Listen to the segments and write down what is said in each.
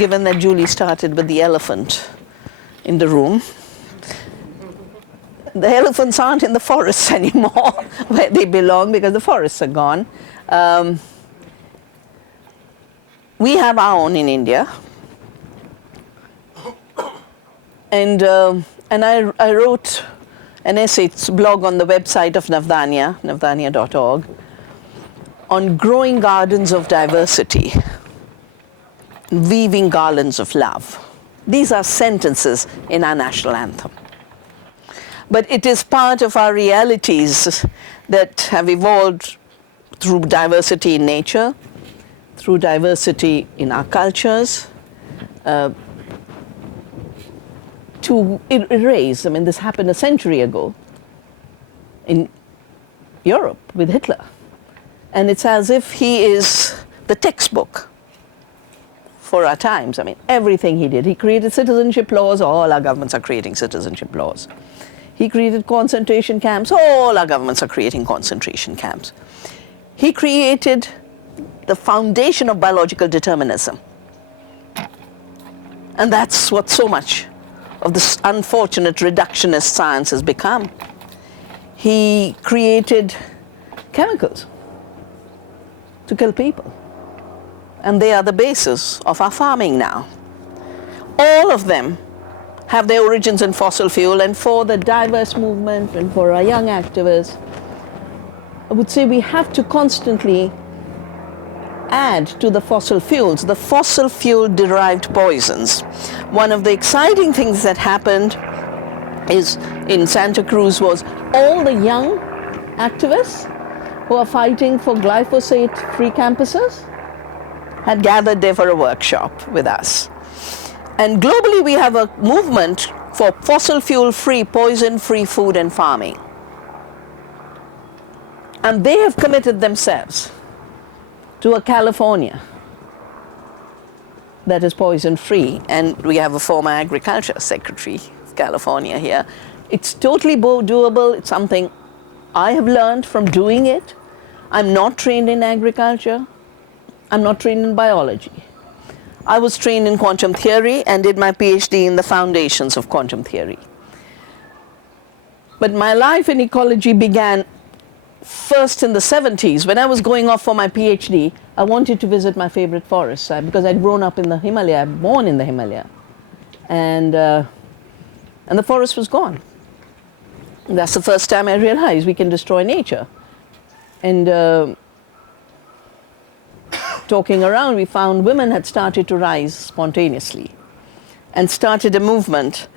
Given that Julie started with the elephant in the room, the elephants aren't in the forests anymore where they belong because the forests are gone. We have our own in India. And I wrote an essay, it's a blog on the website of Navdanya, navdanya.org, on growing gardens of diversity, weaving garlands of love. These are sentences in our national anthem. But it is part of our realities that have evolved through diversity in nature, through diversity in our cultures, to erase. I mean, this happened a century ago in Europe with Hitler. And it's as if he is the textbook for our times. I mean, everything he did. He created citizenship laws. All our governments are creating citizenship laws. He created concentration camps. All our governments are creating concentration camps. He created the foundation of biological determinism. And that's what so much of this unfortunate reductionist science has become. He created chemicals to kill people. And they are the basis of our farming now. All of them have their origins in fossil fuel, and for the diverse movement and for our young activists, I would say we have to constantly add to the fossil fuel derived poisons. One of the exciting things that happened is in Santa Cruz was all the young activists who are fighting for glyphosate-free campuses had gathered there for a workshop with us. And globally we have a movement for fossil fuel-free, poison-free food and farming. And they have committed themselves to a California that is poison-free. And we have a former agriculture secretary of California here. It's totally doable. It's something I have learned from doing it. I'm not trained in agriculture. I'm not trained in biology. I was trained in quantum theory and did my PhD in the foundations of quantum theory. But my life in ecology began first in the 70s. When I was going off for my PhD, I wanted to visit my favorite forests because I'd grown up in the Himalaya, born in the Himalaya. And the forest was gone. And that's the first time I realized we can destroy nature. And talking around, we found women had started to rise spontaneously and started a movement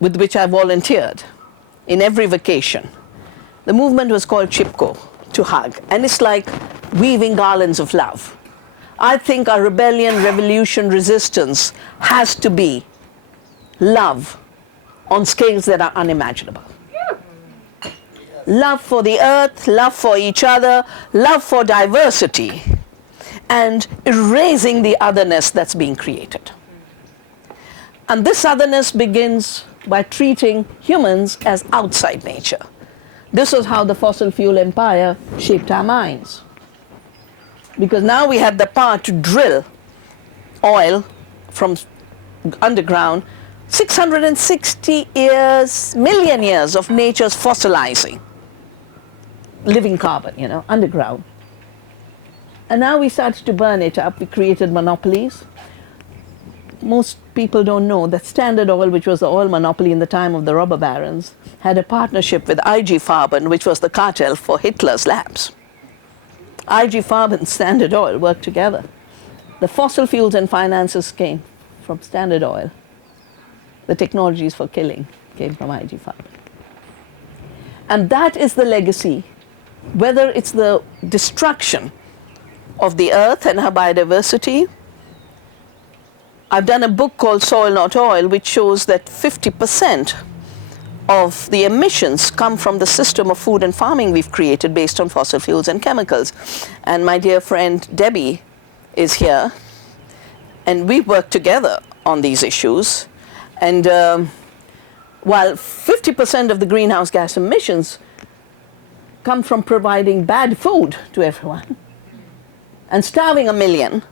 with which I volunteered in every vacation. The movement was called Chipko, to hug, and it's like weaving garlands of love. I think our rebellion, revolution, resistance has to be love on scales that are unimaginable. Love for the earth, love for each other, love for diversity, and erasing the otherness that's being created. And this otherness begins by treating humans as outside nature. This was how the fossil fuel empire shaped our minds. Because now we had the power to drill oil from underground, 660 years, million years of nature's fossilizing, living carbon, underground. And now we started to burn it up. We created monopolies. Most people don't know that Standard Oil, which was the oil monopoly in the time of the robber barons, had a partnership with IG Farben, which was the cartel for Hitler's labs. IG Farben and Standard Oil worked together. The fossil fuels and finances came from Standard Oil. The technologies for killing came from IG Farben. And that is the legacy, whether it's the destruction of the earth and her biodiversity. I've done a book called Soil Not Oil, which shows that 50% of the emissions come from the system of food and farming we've created based on fossil fuels and chemicals. And my dear friend Debbie is here, and we work together on these issues. And while 50% of the greenhouse gas emissions come from providing bad food to everyone, and starving 1 million,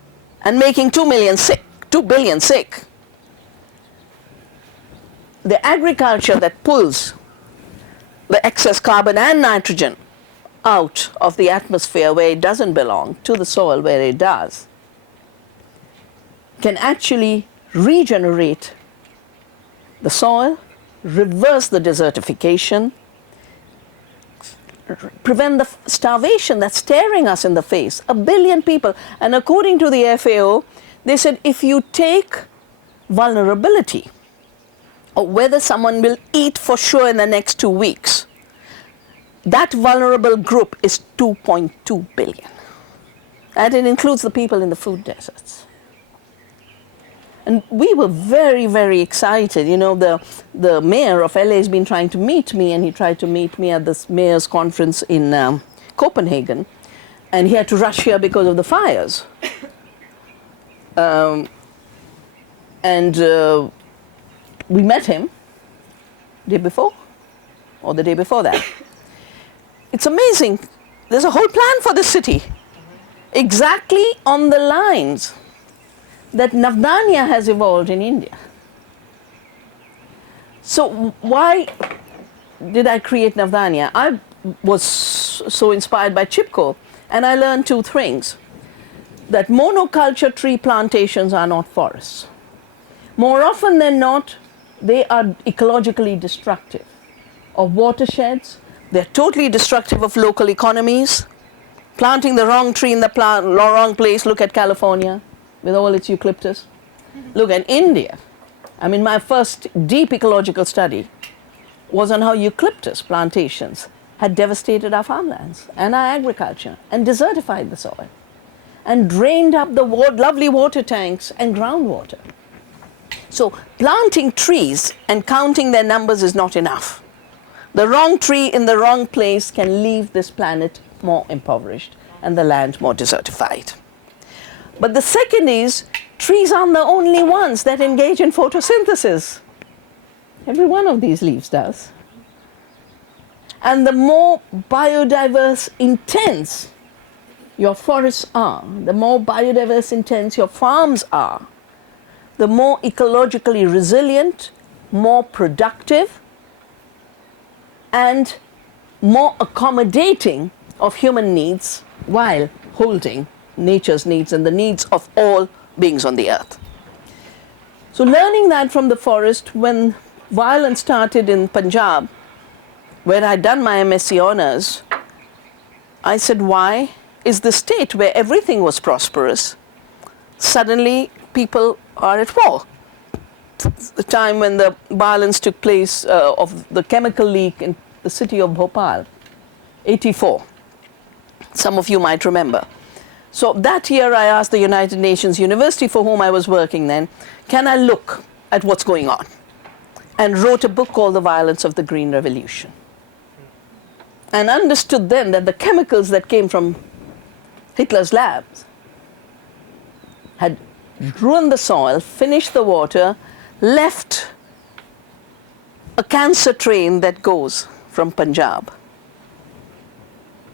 and making 2 million sick, 2 billion sick. The agriculture that pulls the excess carbon and nitrogen out of the atmosphere where it doesn't belong to the soil where it does, can actually regenerate the soil, reverse the desertification, prevent the starvation that's staring us in the face. 1 billion people. And according to the FAO, they said if you take vulnerability, or whether someone will eat for sure in the next 2 weeks, that vulnerable group is 2.2 billion. And it includes the people in the food deserts. And we were very, very excited. You know, the mayor of LA has been trying to meet me, and he tried to meet me at this mayor's conference in Copenhagen. And he had to rush here because of the fires. We met him the day before, or the day before that. It's amazing. There's a whole plan for the city, exactly on the lines that Navdanya has evolved in India. So why did I create Navdanya? I was so inspired by Chipko, and I learned 2 things. That monoculture tree plantations are not forests. More often than not, they are ecologically destructive of watersheds. They're totally destructive of local economies. Planting the wrong tree in the wrong place. Look at California with all its eucalyptus. Look at India. I mean, my first deep ecological study was on how eucalyptus plantations had devastated our farmlands and our agriculture and desertified the soil and drained up the lovely water tanks and groundwater. So planting trees and counting their numbers is not enough. The wrong tree in the wrong place can leave this planet more impoverished and the land more desertified. But the second is, trees aren't the only ones that engage in photosynthesis. Every one of these leaves does. And the more biodiverse intense your forests are, the more biodiverse intense your farms are, the more ecologically resilient, more productive, and more accommodating of human needs while holding nature's needs and the needs of all beings on the earth. So learning that from the forest, when violence started in Punjab, where I'd done my MSc honors, I said, why is the state where everything was prosperous, suddenly people are at war? The time when the violence took place of the chemical leak in the city of Bhopal, 84. Some of you might remember. So that year I asked the United Nations University, for whom I was working then, can I look at what's going on? And wrote a book called The Violence of the Green Revolution. And understood then that the chemicals that came from Hitler's labs had ruined the soil, finished the water, left a cancer train that goes from Punjab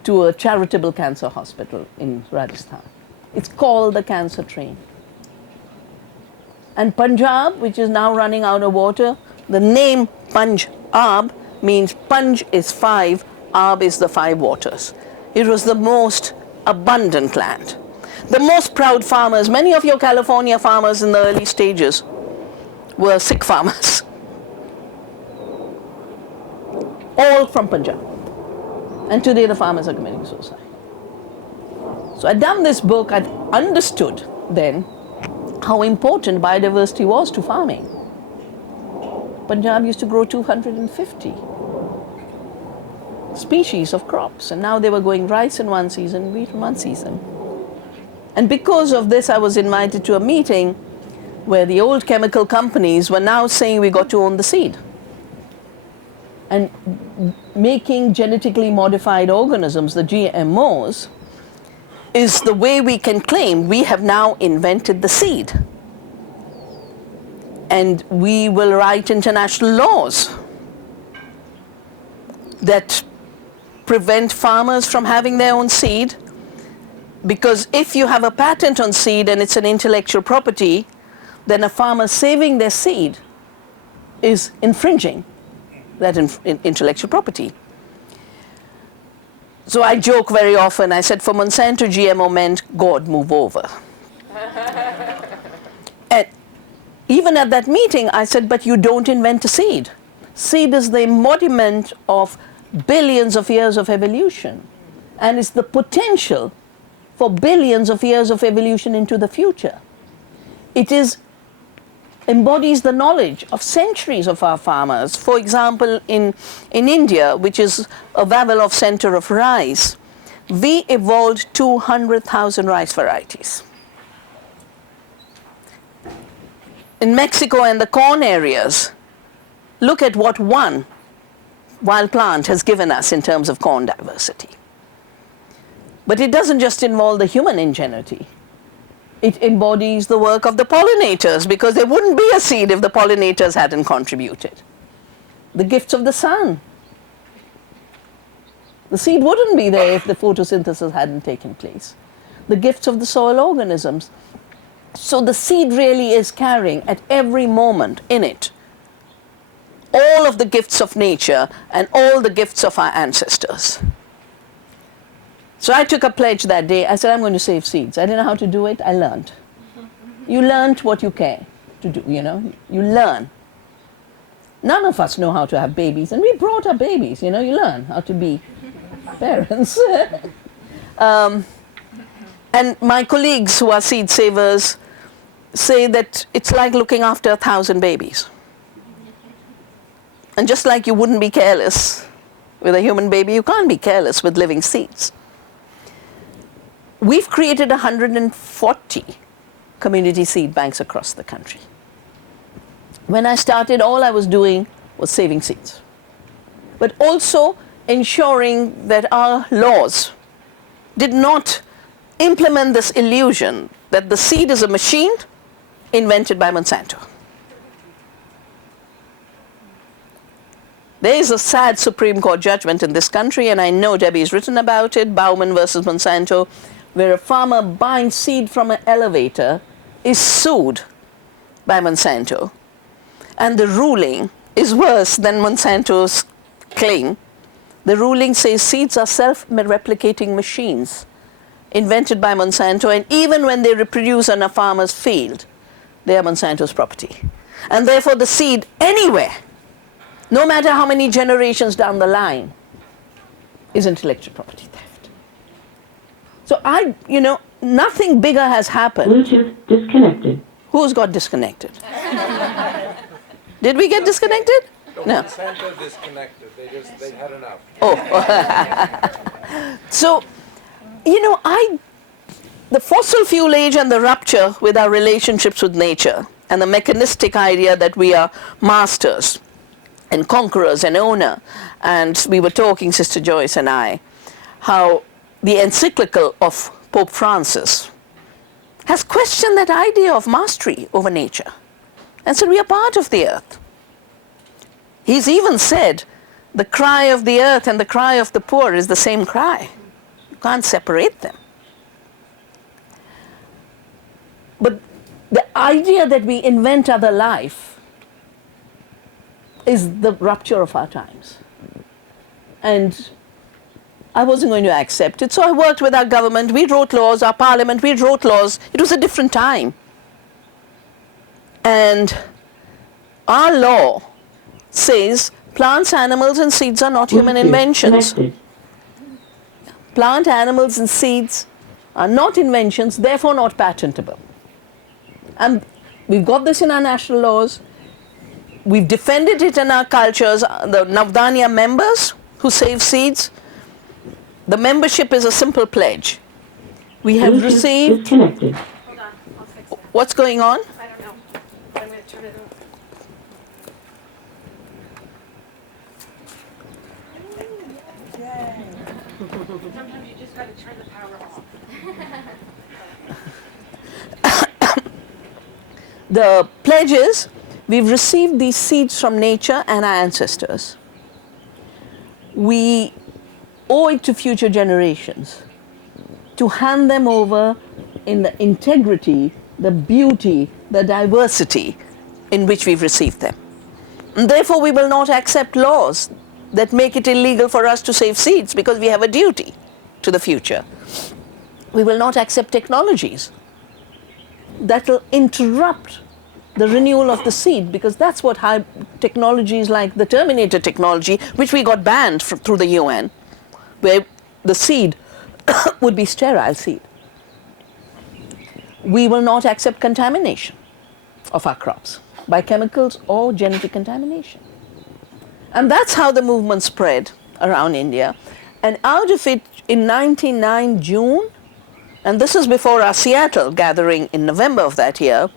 to a charitable cancer hospital in Rajasthan. It's called the cancer train. And Punjab, which is now running out of water, the name Punjab means Panj is 5, Ab is the 5 waters. It was the most abundant land. The most proud farmers, many of your California farmers in the early stages were Sikh farmers. All from Punjab. And today the farmers are committing suicide. So I'd done this book, I'd understood then how important biodiversity was to farming. Punjab used to grow 250 species of crops, and now they were growing rice in one season, wheat in one season. And because of this, I was invited to a meeting where the old chemical companies were now saying we got to own the seed. And making genetically modified organisms, the GMOs, is the way we can claim we have now invented the seed. And we will write international laws that prevent farmers from having their own seed, because if you have a patent on seed and it's an intellectual property, then a farmer saving their seed is infringing that intellectual property. So I joke very often, I said, for Monsanto, GMO meant God move over. And even at that meeting, I said, but you don't invent a seed. Seed is the embodiment of billions of years of evolution, and it's the potential for billions of years of evolution into the future. It embodies the knowledge of centuries of our farmers. For example, in India, which is a Vavilov center of rice, we evolved 200,000 rice varieties. In Mexico and the corn areas, look at what one wild plant has given us in terms of corn diversity. But it doesn't just involve the human ingenuity. It embodies the work of the pollinators, because there wouldn't be a seed if the pollinators hadn't contributed. The gifts of the sun. The seed wouldn't be there if the photosynthesis hadn't taken place. The gifts of the soil organisms. So the seed really is carrying at every moment in it all of the gifts of nature and all the gifts of our ancestors. So I took a pledge that day. I said, I'm going to save seeds. I didn't know how to do it. I learned. You learned what you care to do, you know. You learn. None of us know how to have babies, and we brought up babies, you know. You learn how to be parents. And my colleagues who are seed savers say that it's like looking after 1,000 babies. And just like you wouldn't be careless with a human baby, you can't be careless with living seeds. We've created 140 community seed banks across the country. When I started, all I was doing was saving seeds, but also ensuring that our laws did not implement this illusion that the seed is a machine invented by Monsanto. There is a sad Supreme Court judgment in this country, and I know Debbie's written about it, Bauman versus Monsanto, where a farmer buying seed from an elevator is sued by Monsanto. And the ruling is worse than Monsanto's claim. The ruling says seeds are self-replicating machines invented by Monsanto, and even when they reproduce on a farmer's field, they are Monsanto's property. And therefore the seed anywhere, no matter how many generations down the line, is intellectual property theft. So nothing bigger has happened. Bluetooth disconnected. Who's got disconnected? Did we get disconnected? No. Monsanto disconnected. They had enough. Oh. So, the fossil fuel age and the rupture with our relationships with nature and the mechanistic idea that we are masters and conquerors and owner. And we were talking, Sister Joyce and I, how the encyclical of Pope Francis has questioned that idea of mastery over nature and said we are part of the earth. He's even said the cry of the earth and the cry of the poor is the same cry. You can't separate them. But the idea that we invent other life is the rupture of our times. And I wasn't going to accept it, so I worked with our government. We wrote laws, our parliament, we wrote laws. It was a different time. And our law says plants, animals, and seeds are not human inventions. Plant, animals, and seeds are not inventions, therefore not patentable. And we've got this in our national laws. We've defended it in our cultures. The Navdanya members who save seeds, the membership is a simple pledge. We have received... Disconnected. Hold on, I'll fix that. What's going on? I don't know. I'm going to turn it off. Sometimes you just got to turn the power off. The pledge is, we've received these seeds from nature and our ancestors. We owe it to future generations to hand them over in the integrity, the beauty, the diversity in which we've received them. And therefore, we will not accept laws that make it illegal for us to save seeds because we have a duty to the future. We will not accept technologies that will interrupt the renewal of the seed, because that's what high technologies like the Terminator technology, which we got banned through the UN, where the seed would be sterile seed. We will not accept contamination of our crops by chemicals or genetic contamination. And that's how the movement spread around India. And out of it, in 1999 June, and this is before our Seattle gathering in November of that year,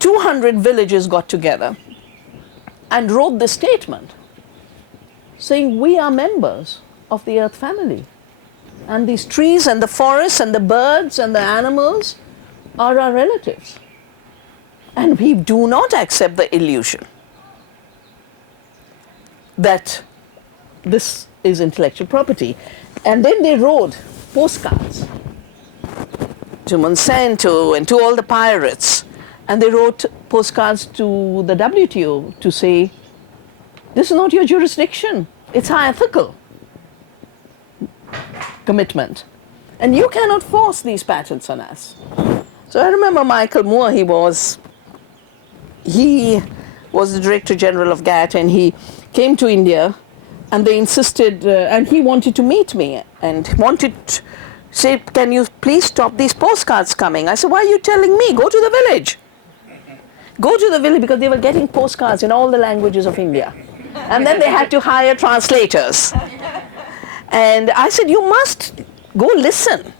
200 villages got together and wrote this statement saying, we are members of the earth family. And these trees and the forests and the birds and the animals are our relatives. And we do not accept the illusion that this is intellectual property. And then they wrote postcards to Monsanto and to all the pirates. And they wrote postcards to the WTO to say, this is not your jurisdiction. It's our ethical commitment. And you cannot force these patents on us. So I remember Michael Moore, he was the Director General of GATT, and he came to India, and they insisted, and he wanted to meet me, and wanted to say, can you please stop these postcards coming? I said, why are you telling me? Go to the village. Go to the village, because they were getting postcards in all the languages of India. And then they had to hire translators. And I said, you must go listen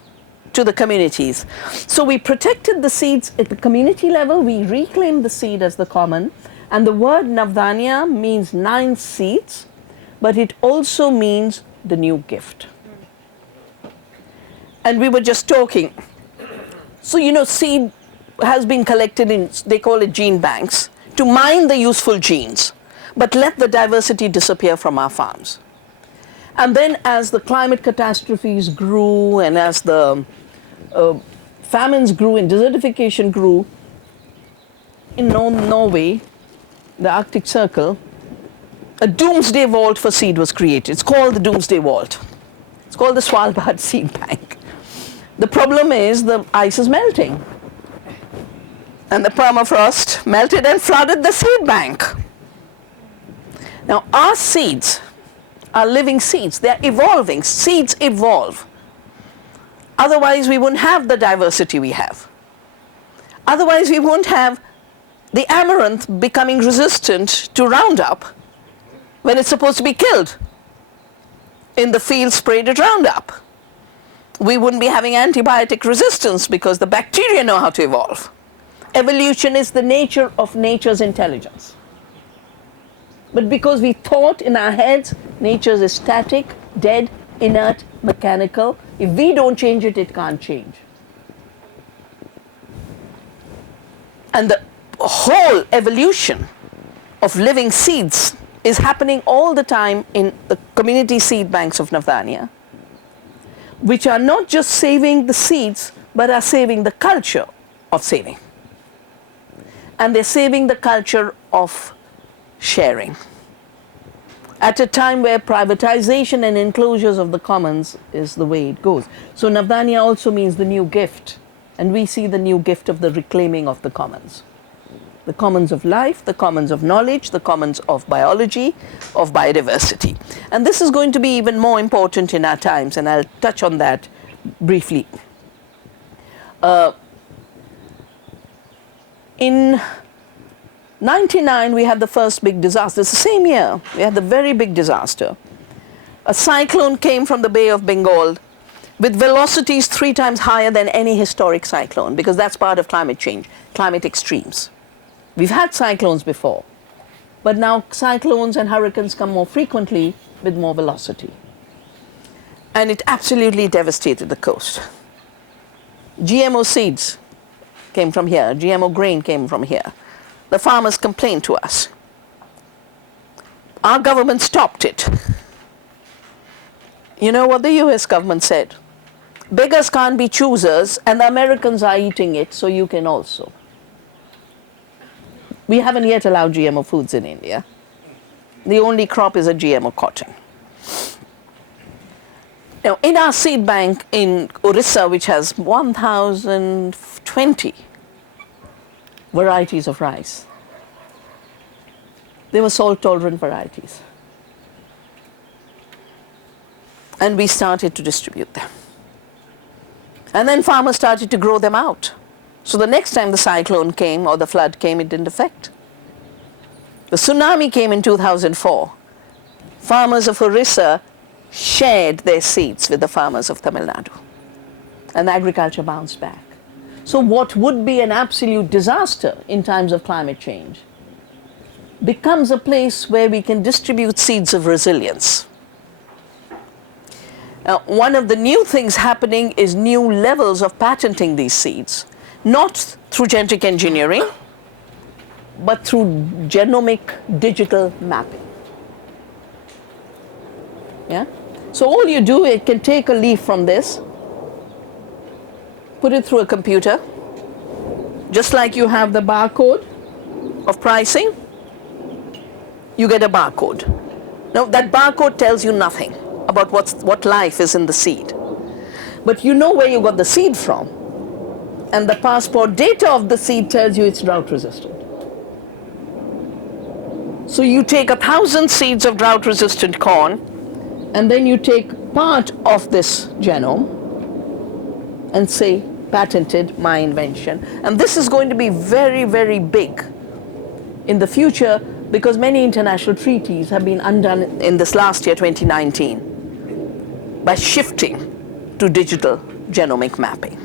to the communities. So we protected the seeds at the community level. We reclaimed the seed as the common. And the word Navdanya means 9 seeds, but it also means the new gift. And we were just talking. So, seed has been collected in, they call it gene banks, to mine the useful genes, but let the diversity disappear from our farms. And then as the climate catastrophes grew, and as the famines grew and desertification grew, in Norway, the Arctic Circle, a doomsday vault for seed was created. It's called the Doomsday Vault. It's called the Svalbard Seed Bank. The problem is the ice is melting. And the permafrost melted and flooded the seed bank. Now, our seeds are living seeds. They're evolving. Seeds evolve. Otherwise, we wouldn't have the diversity we have. Otherwise, we won't have the amaranth becoming resistant to Roundup when it's supposed to be killed in the field sprayed at Roundup. We wouldn't be having antibiotic resistance because the bacteria know how to evolve. Evolution is the nature of nature's intelligence. But because we thought in our heads, nature is static, dead, inert, mechanical, if we don't change it, it can't change. And the whole evolution of living seeds is happening all the time in the community seed banks of Navdanya, which are not just saving the seeds, but are saving the culture of saving. And they're saving the culture of sharing. At a time where privatization and enclosures of the commons is the way it goes. So Navdanya also means the new gift. And we see the new gift of the reclaiming of the commons. The commons of life, the commons of knowledge, the commons of biology, of biodiversity. And this is going to be even more important in our times, and I'll touch on that briefly. In 1999, we had the first big disaster. It's the same year, we had the very big disaster. A cyclone came from the Bay of Bengal with velocities 3 times higher than any historic cyclone, because that's part of climate change, climate extremes. We've had cyclones before, but now cyclones and hurricanes come more frequently with more velocity. And it absolutely devastated the coast. GMO seeds came from here, GMO grain came from here. The farmers complained to us. Our government stopped it. You know what the US government said? Beggars can't be choosers, and the Americans are eating it, so you can also. we haven't yet allowed GMO foods in India. The only crop is a GMO cotton. Now, in our seed bank in Orissa, which has 1,020 varieties of rice, they were salt-tolerant varieties. And we started to distribute them. And then farmers started to grow them out. So the next time the cyclone came or the flood came, it didn't affect. The tsunami came in 2004. Farmers of Orissa shared their seeds with the farmers of Tamil Nadu. And agriculture bounced back. So what would be an absolute disaster in times of climate change becomes a place where we can distribute seeds of resilience. Now, one of the new things happening is new levels of patenting these seeds, not through genetic engineering, but through genomic digital mapping. Yeah? So all you do, it can take a leaf from this, put it through a computer, just like you have the barcode of pricing, you get a barcode. Now that barcode tells you nothing about what life is in the seed. But you know where you got the seed from, and the passport data of the seed tells you it's drought resistant. So you take 1,000 seeds of drought resistant corn, and then you take part of this genome and say, patented, my invention. And this is going to be very, very big in the future, because many international treaties have been undone in this last year, 2019, by shifting to digital genomic mapping.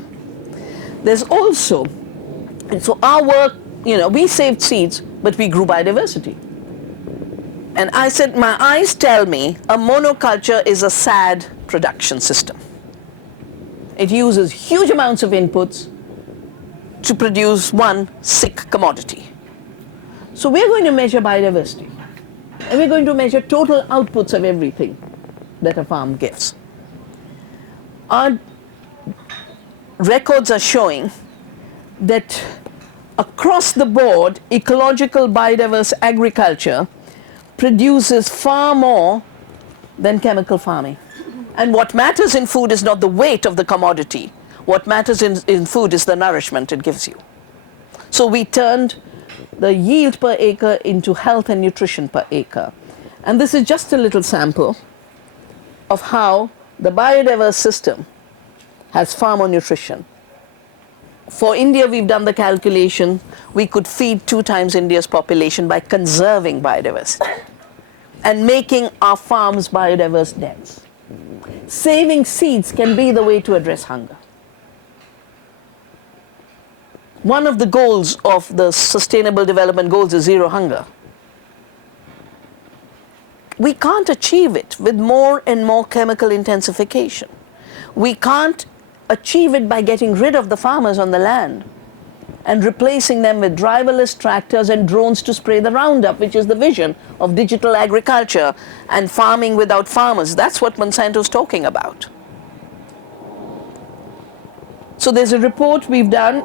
There's also, and so our work, we saved seeds, but we grew biodiversity. And I said, my eyes tell me a monoculture is a sad production system. It uses huge amounts of inputs to produce one sick commodity. So we're going to measure biodiversity. And we're going to measure total outputs of everything that a farm gives. Our records are showing that across the board, ecological biodiverse agriculture produces far more than chemical farming. And what matters in food is not the weight of the commodity. What matters in food is the nourishment it gives you. So we turned the yield per acre into health and nutrition per acre. And this is just a little sample of how the biodiverse system has far more nutrition. For India, we've done the calculation, we could feed 2 times India's population by conserving biodiversity and making our farms biodiverse dense. Saving seeds can be the way to address hunger. One of the goals of the Sustainable Development Goals is zero hunger. We can't achieve it with more and more chemical intensification. We can't achieve it by getting rid of the farmers on the land and replacing them with driverless tractors and drones to spray the Roundup, which is the vision of digital agriculture and farming without farmers. That's what Monsanto's talking about. So there's a report we've done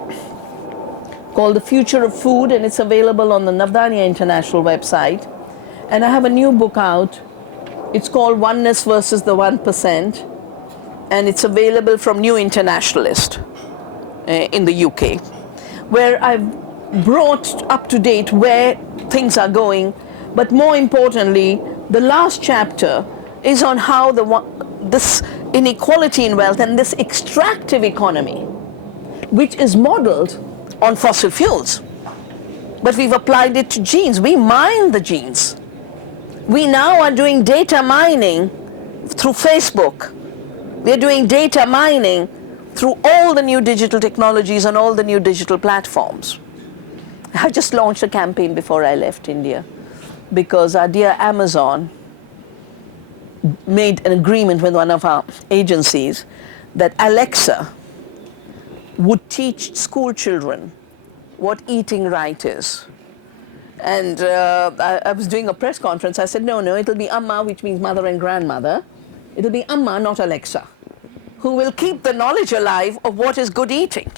called The Future of Food, and it's available on the Navdanya International website. And I have a new book out. It's called Oneness versus the 1%, and it's available from New Internationalist in the UK, where I've brought up to date where things are going, but more importantly, the last chapter is on how this inequality in wealth and this extractive economy, which is modeled on fossil fuels, but we've applied it to genes. We mine the genes. We now are doing data mining through Facebook. We're doing data mining through all the new digital technologies and all the new digital platforms. I just launched a campaign before I left India because our dear Amazon made an agreement with one of our agencies that Alexa would teach school children what eating right is. And I was doing a press conference. I said, no, it'll be Amma, which means mother and grandmother. It'll be Amma, not Alexa, who will keep the knowledge alive of what is good eating,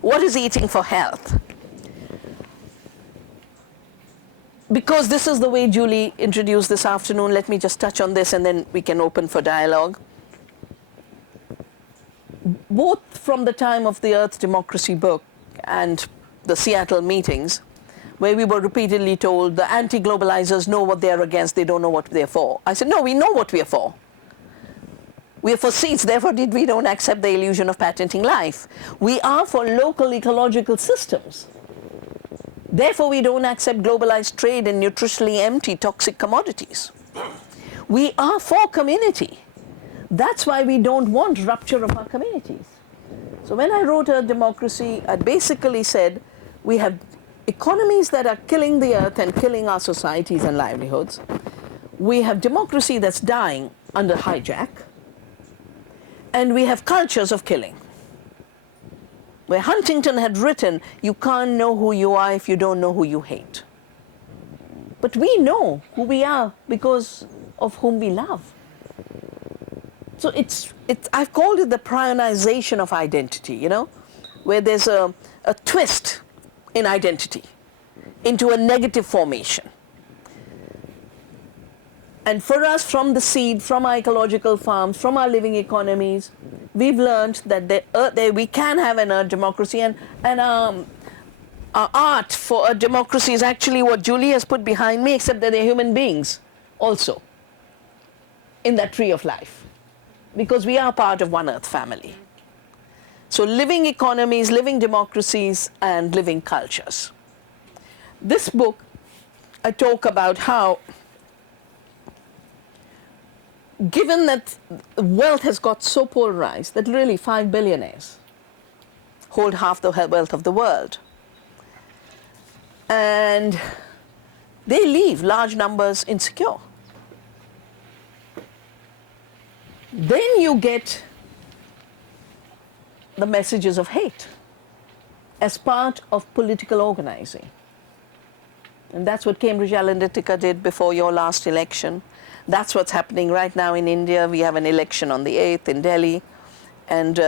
what is eating for health. because this is the way Julie introduced this afternoon, let me just touch on this and then we can open for dialogue. Both from the time of the Earth Democracy book and the Seattle meetings, where we were repeatedly told the anti-globalizers know what they're against, they don't know what they're for. I said, no, we know what we're for. We are for seeds, therefore we don't accept the illusion of patenting life. We are for local ecological systems. Therefore we don't accept globalized trade in nutritionally empty toxic commodities. We are for community. That's why we don't want rupture of our communities. So when I wrote Earth Democracy, I basically said we have economies that are killing the earth and killing our societies and livelihoods. We have democracy that's dying under hijack. And we have cultures of killing. Where Huntington had written, you can't know who you are if you don't know who you hate. But we know who we are because of whom we love. So I've called it the prionization of identity, you know, where there's a twist in identity into a negative formation. And for us, from the seed, from our ecological farms, from our living economies, we've learned that we can have an earth democracy, and our art for a democracy is actually what Julie has put behind me, except that they're human beings also in that tree of life, because we are part of one earth family. So living economies, living democracies, and living cultures. This book, I talk about how, given that wealth has got so polarized that really 5 billionaires hold half the wealth of the world, and they leave large numbers insecure. Then you get the messages of hate as part of political organizing. And that's what Cambridge Analytica did before your last election. That's what's happening right now in India. We have an election on the 8th in Delhi. And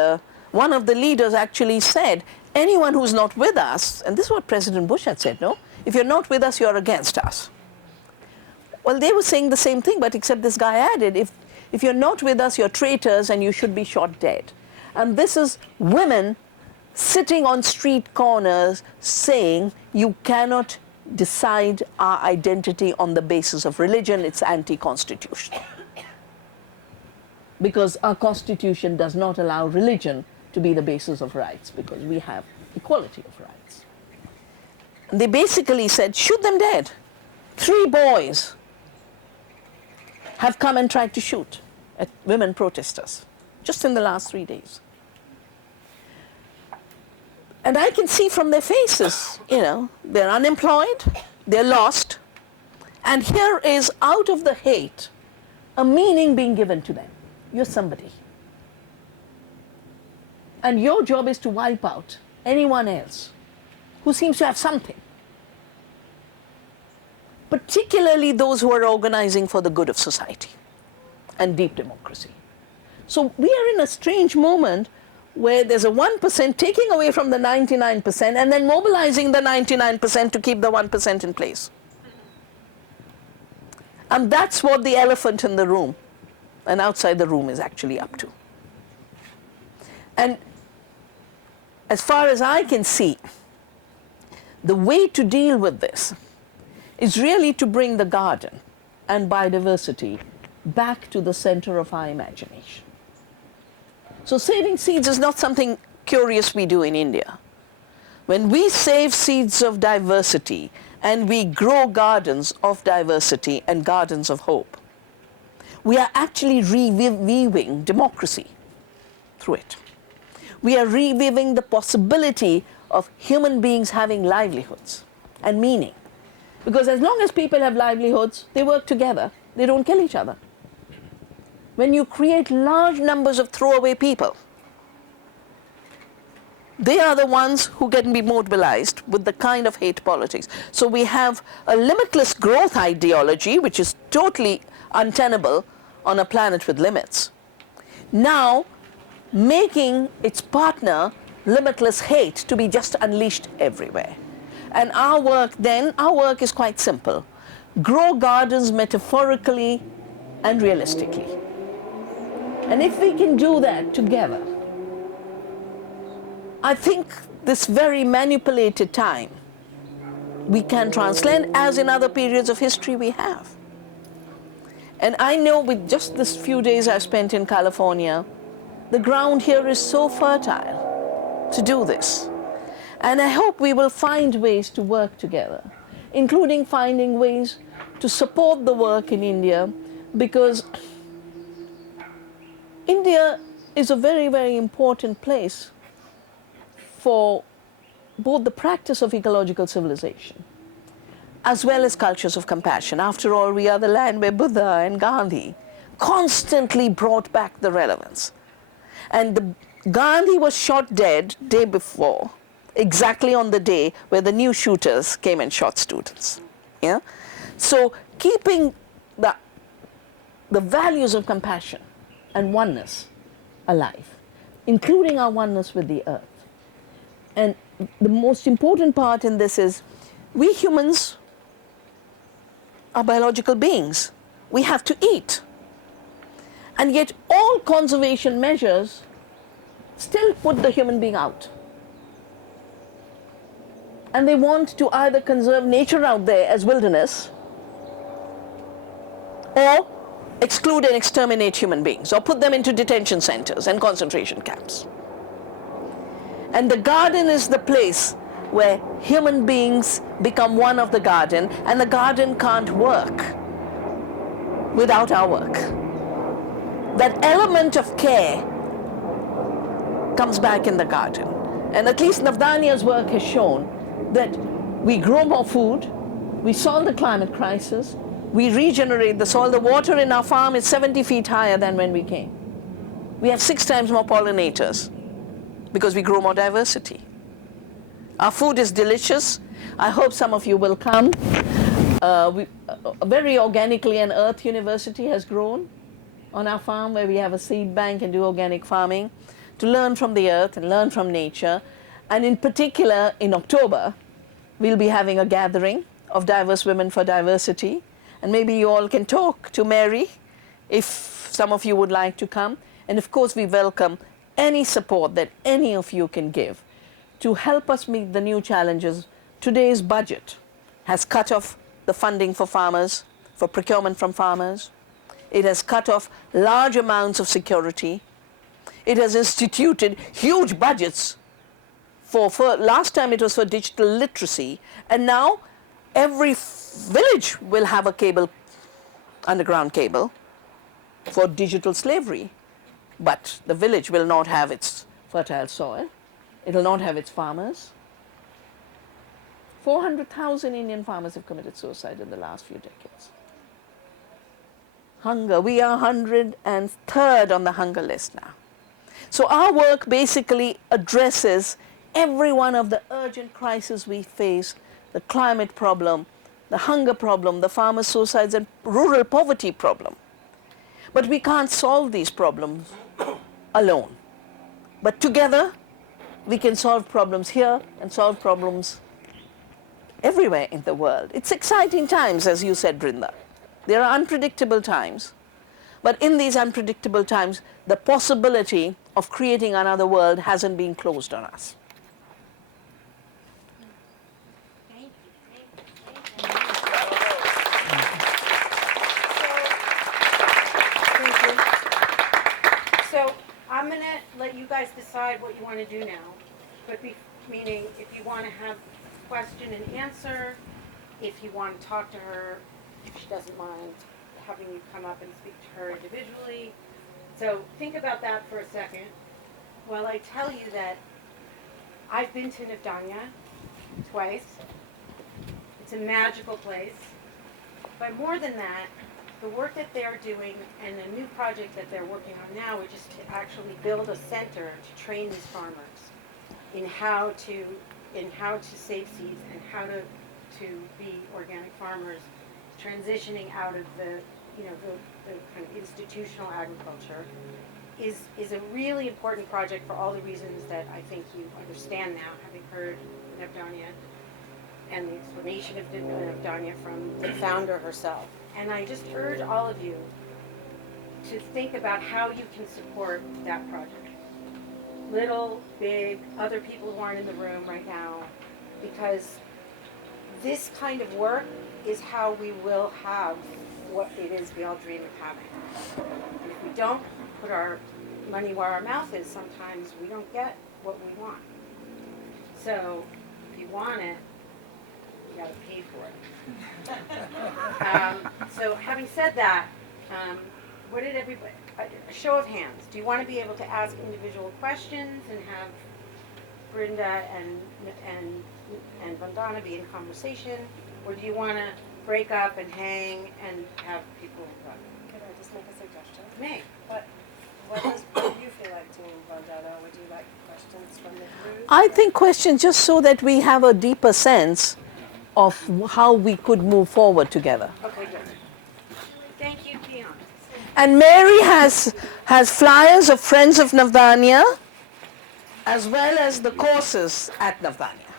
one of the leaders actually said, anyone who's not with us, and this is what President Bush had said, no? If you're not with us, you're against us. Well, they were saying the same thing, but except this guy added, if you're not with us, you're traitors and you should be shot dead. And this is women sitting on street corners saying, you cannot decide our identity on the basis of religion, it's anti-constitutional. Because our constitution does not allow religion to be the basis of rights, because we have equality of rights. And they basically said, shoot them dead. 3 boys have come and tried to shoot at women protesters just in the last 3 days. And I can see from their faces, you know, they're unemployed, they're lost, and here is, out of the hate, a meaning being given to them. You're somebody. And your job is to wipe out anyone else who seems to have something. Particularly those who are organizing for the good of society and deep democracy. So we are in a strange moment where there's a 1% taking away from the 99% and then mobilizing the 99% to keep the 1% in place. And that's what the elephant in the room and outside the room is actually up to. And as far as I can see, the way to deal with this is really to bring the garden and biodiversity back to the center of our imagination. So saving seeds is not something curious we do in India. When we save seeds of diversity and we grow gardens of diversity and gardens of hope, we are actually reweaving democracy through it. We are reweaving the possibility of human beings having livelihoods and meaning. Because as long as people have livelihoods, they work together, they don't kill each other. When you create large numbers of throwaway people, they are the ones who can be mobilized with the kind of hate politics. So we have a limitless growth ideology, which is totally untenable on a planet with limits, now making its partner limitless hate to be just unleashed everywhere. And our work is quite simple. grow gardens metaphorically and realistically. And if we can do that together, I think this very manipulated time we can translate, as in other periods of history we have. And I know with just this few days I've spent in California, the ground here is so fertile to do this. And I hope we will find ways to work together, including finding ways to support the work in India, because India is a very, very important place for both the practice of ecological civilization as well as cultures of compassion. After all, we are the land where Buddha and Gandhi constantly brought back the relevance. And Gandhi was shot dead day before, exactly on the day where the new shooters came and shot students. Yeah? So keeping the values of compassion and oneness alive, including our oneness with the earth. And the most important part in this is we humans are biological beings. We have to eat. And yet all conservation measures still put the human being out. And they want to either conserve nature out there as wilderness or exclude and exterminate human beings or put them into detention centers and concentration camps. And the garden is the place where human beings become one of the garden, and the garden can't work without our work. That element of care comes back in the garden. And at least Navdania's work has shown that we grow more food, we solve the climate crisis, we regenerate the soil. The water in our farm is 70 feet higher than when we came. We have 6 times more pollinators because we grow more diversity. Our food is delicious. I hope some of you will come. Very organically, an Earth University has grown on our farm, where we have a seed bank and do organic farming to learn from the earth and learn from nature. And in particular, in October, we'll be having a gathering of diverse women for diversity. And maybe you all can talk to Mary if some of you would like to come. And of course, we welcome any support that any of you can give to help us meet the new challenges. Today's budget has cut off the funding for farmers, for procurement from farmers. It has cut off large amounts of security. It has instituted huge budgets for last time it was for digital literacy, and now every village will have a cable, underground cable, for digital slavery. But the village will not have its fertile soil. It will not have its farmers. 400,000 Indian farmers have committed suicide in the last few decades. Hunger, we are 103rd on the hunger list now. So our work basically addresses every one of the urgent crises we face: the climate problem, the hunger problem, the farmer suicides, and rural poverty problem. But we can't solve these problems alone. But together, we can solve problems here and solve problems everywhere in the world. It's exciting times, as you said, Brinda. There are unpredictable times. But in these unpredictable times, the possibility of creating another world hasn't been closed on us. So I'm going to let you guys decide what you want to do now. But meaning, if you want to have question and answer, if you want to talk to her, if she doesn't mind having you come up and speak to her individually. So think about that for a second while I tell you that I've been to Navdanya twice. It's a magical place. But more than that, the work that they're doing and the new project that they're working on now, which is to actually build a center to train these farmers in how to save seeds and how to be organic farmers, transitioning out of the kind of institutional agriculture, is a really important project for all the reasons that I think you understand now, having heard Navdanya. and the explanation of Danya from the founder herself. And I just urge all of you to think about how you can support that project. Little, big, other people who aren't in the room right now, because this kind of work is how we will have what it is we all dream of having. And if we don't put our money where our mouth is, sometimes we don't get what we want. So if you want it, you gotta pay for it. So having said that, what did everybody, a show of hands, do you want to be able to ask individual questions and have Brenda and Vandana be in conversation, or do you want to break up and hang and have people run? Could I just make a suggestion? May. What do you feel like doing, Vandana? Would you like questions from the group? I think questions just so that we have a deeper sense of how we could move forward together. Okay, good. Thank you, Keon. And Mary has flyers of Friends of Navdanya as well as the courses at Navdanya.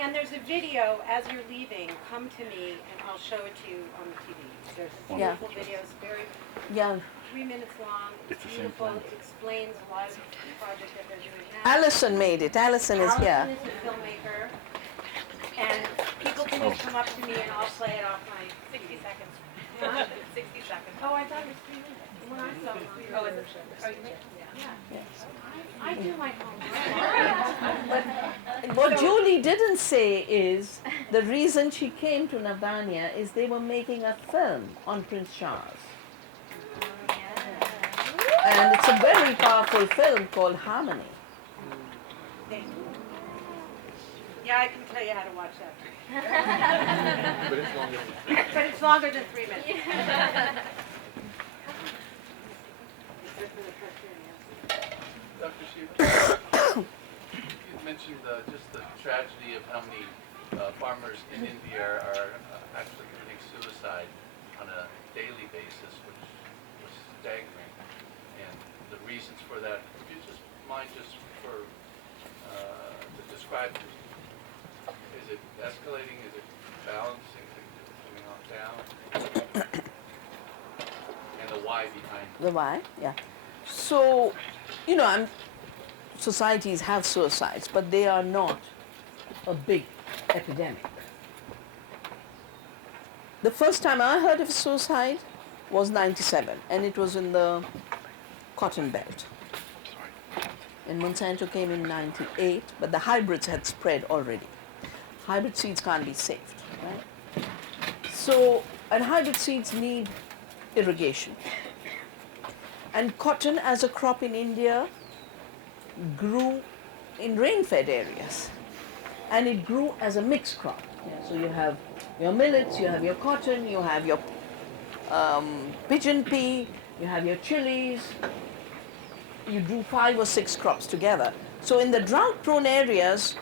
And there's a video as you're leaving. Come to me and I'll show it to you on the TV. There's beautiful videos, very Yeah. 3 minutes long. It's beautiful. It explains a lot of the project that they're doing now. Allison made it. Allison is here. Allison is a filmmaker, and people can just come up to me and I'll play it off my 60 seconds. Huh? 60 seconds. Oh, I thought it was 3 minutes. Well, I thought it was 3 minutes. Oh, is it? Oh, you made it? Yeah. I do my homework. What Julie didn't say is the reason she came to Navdanya is they were making a film on Prince Charles. And it's a very powerful film called Harmony. Thank you. Yeah, I can tell you how to watch that. But it's longer. But it's longer than 3 minutes. Dr. Shiva, you mentioned just the tragedy of how many farmers in India are actually committing suicide on a daily basis, which was staggering. And the reasons for that, would you just mind just for to describe, is it escalating, is it balancing, coming on down? And the why behind it. The why? Yeah. So, societies have suicides, but they are not a big epidemic. The first time I heard of suicide was 97, and it was in the cotton belt. And Monsanto came in 98, but the hybrids had spread already. Hybrid seeds can't be saved, right? So, and hybrid seeds need irrigation. And cotton as a crop in India grew in rain-fed areas. And it grew as a mixed crop. Yeah, so you have your millets, you have your cotton, you have your pigeon pea, you have your chilies. You do 5 or 6 crops together. So in the drought-prone areas,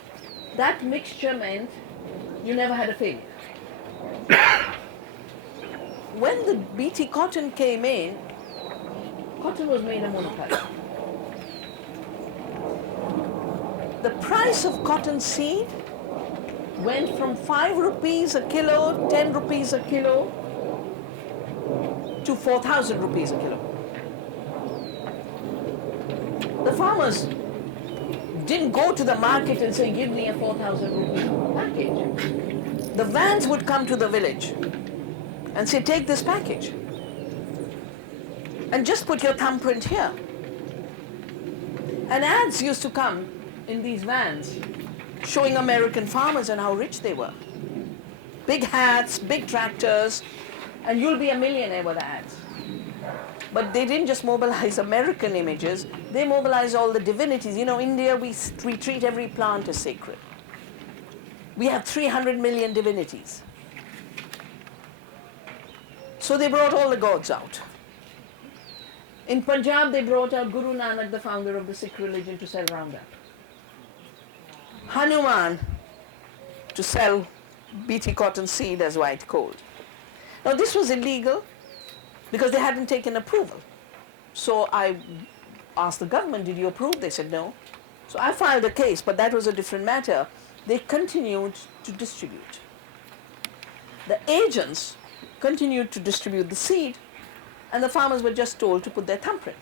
that mixture meant you never had a failure. When the BT cotton came in, cotton was made a monoculture. The price of cotton seed went from 5 rupees a kilo, 10 rupees a kilo, to 4,000 rupees a kilo. The farmers didn't go to the market and say, give me a 4,000 rupee package. The vans would come to the village and say, take this package. And just put your thumbprint here. And ads used to come in these vans showing American farmers and how rich they were. Big hats, big tractors, and you'll be a millionaire with ads. But they didn't just mobilize American images, they mobilized all the divinities. India, we treat every plant as sacred. We have 300 million divinities. So they brought all the gods out. In Punjab, they brought out Guru Nanak, the founder of the Sikh religion, to sell Roundup. Hanuman, to sell BT cotton seed as white gold. Now this was illegal because they hadn't taken approval. So I asked the government, did you approve? They said no. So I filed a case, but that was a different matter. they continued to distribute. The agents continued to distribute the seed, and the farmers were just told to put their thumbprint.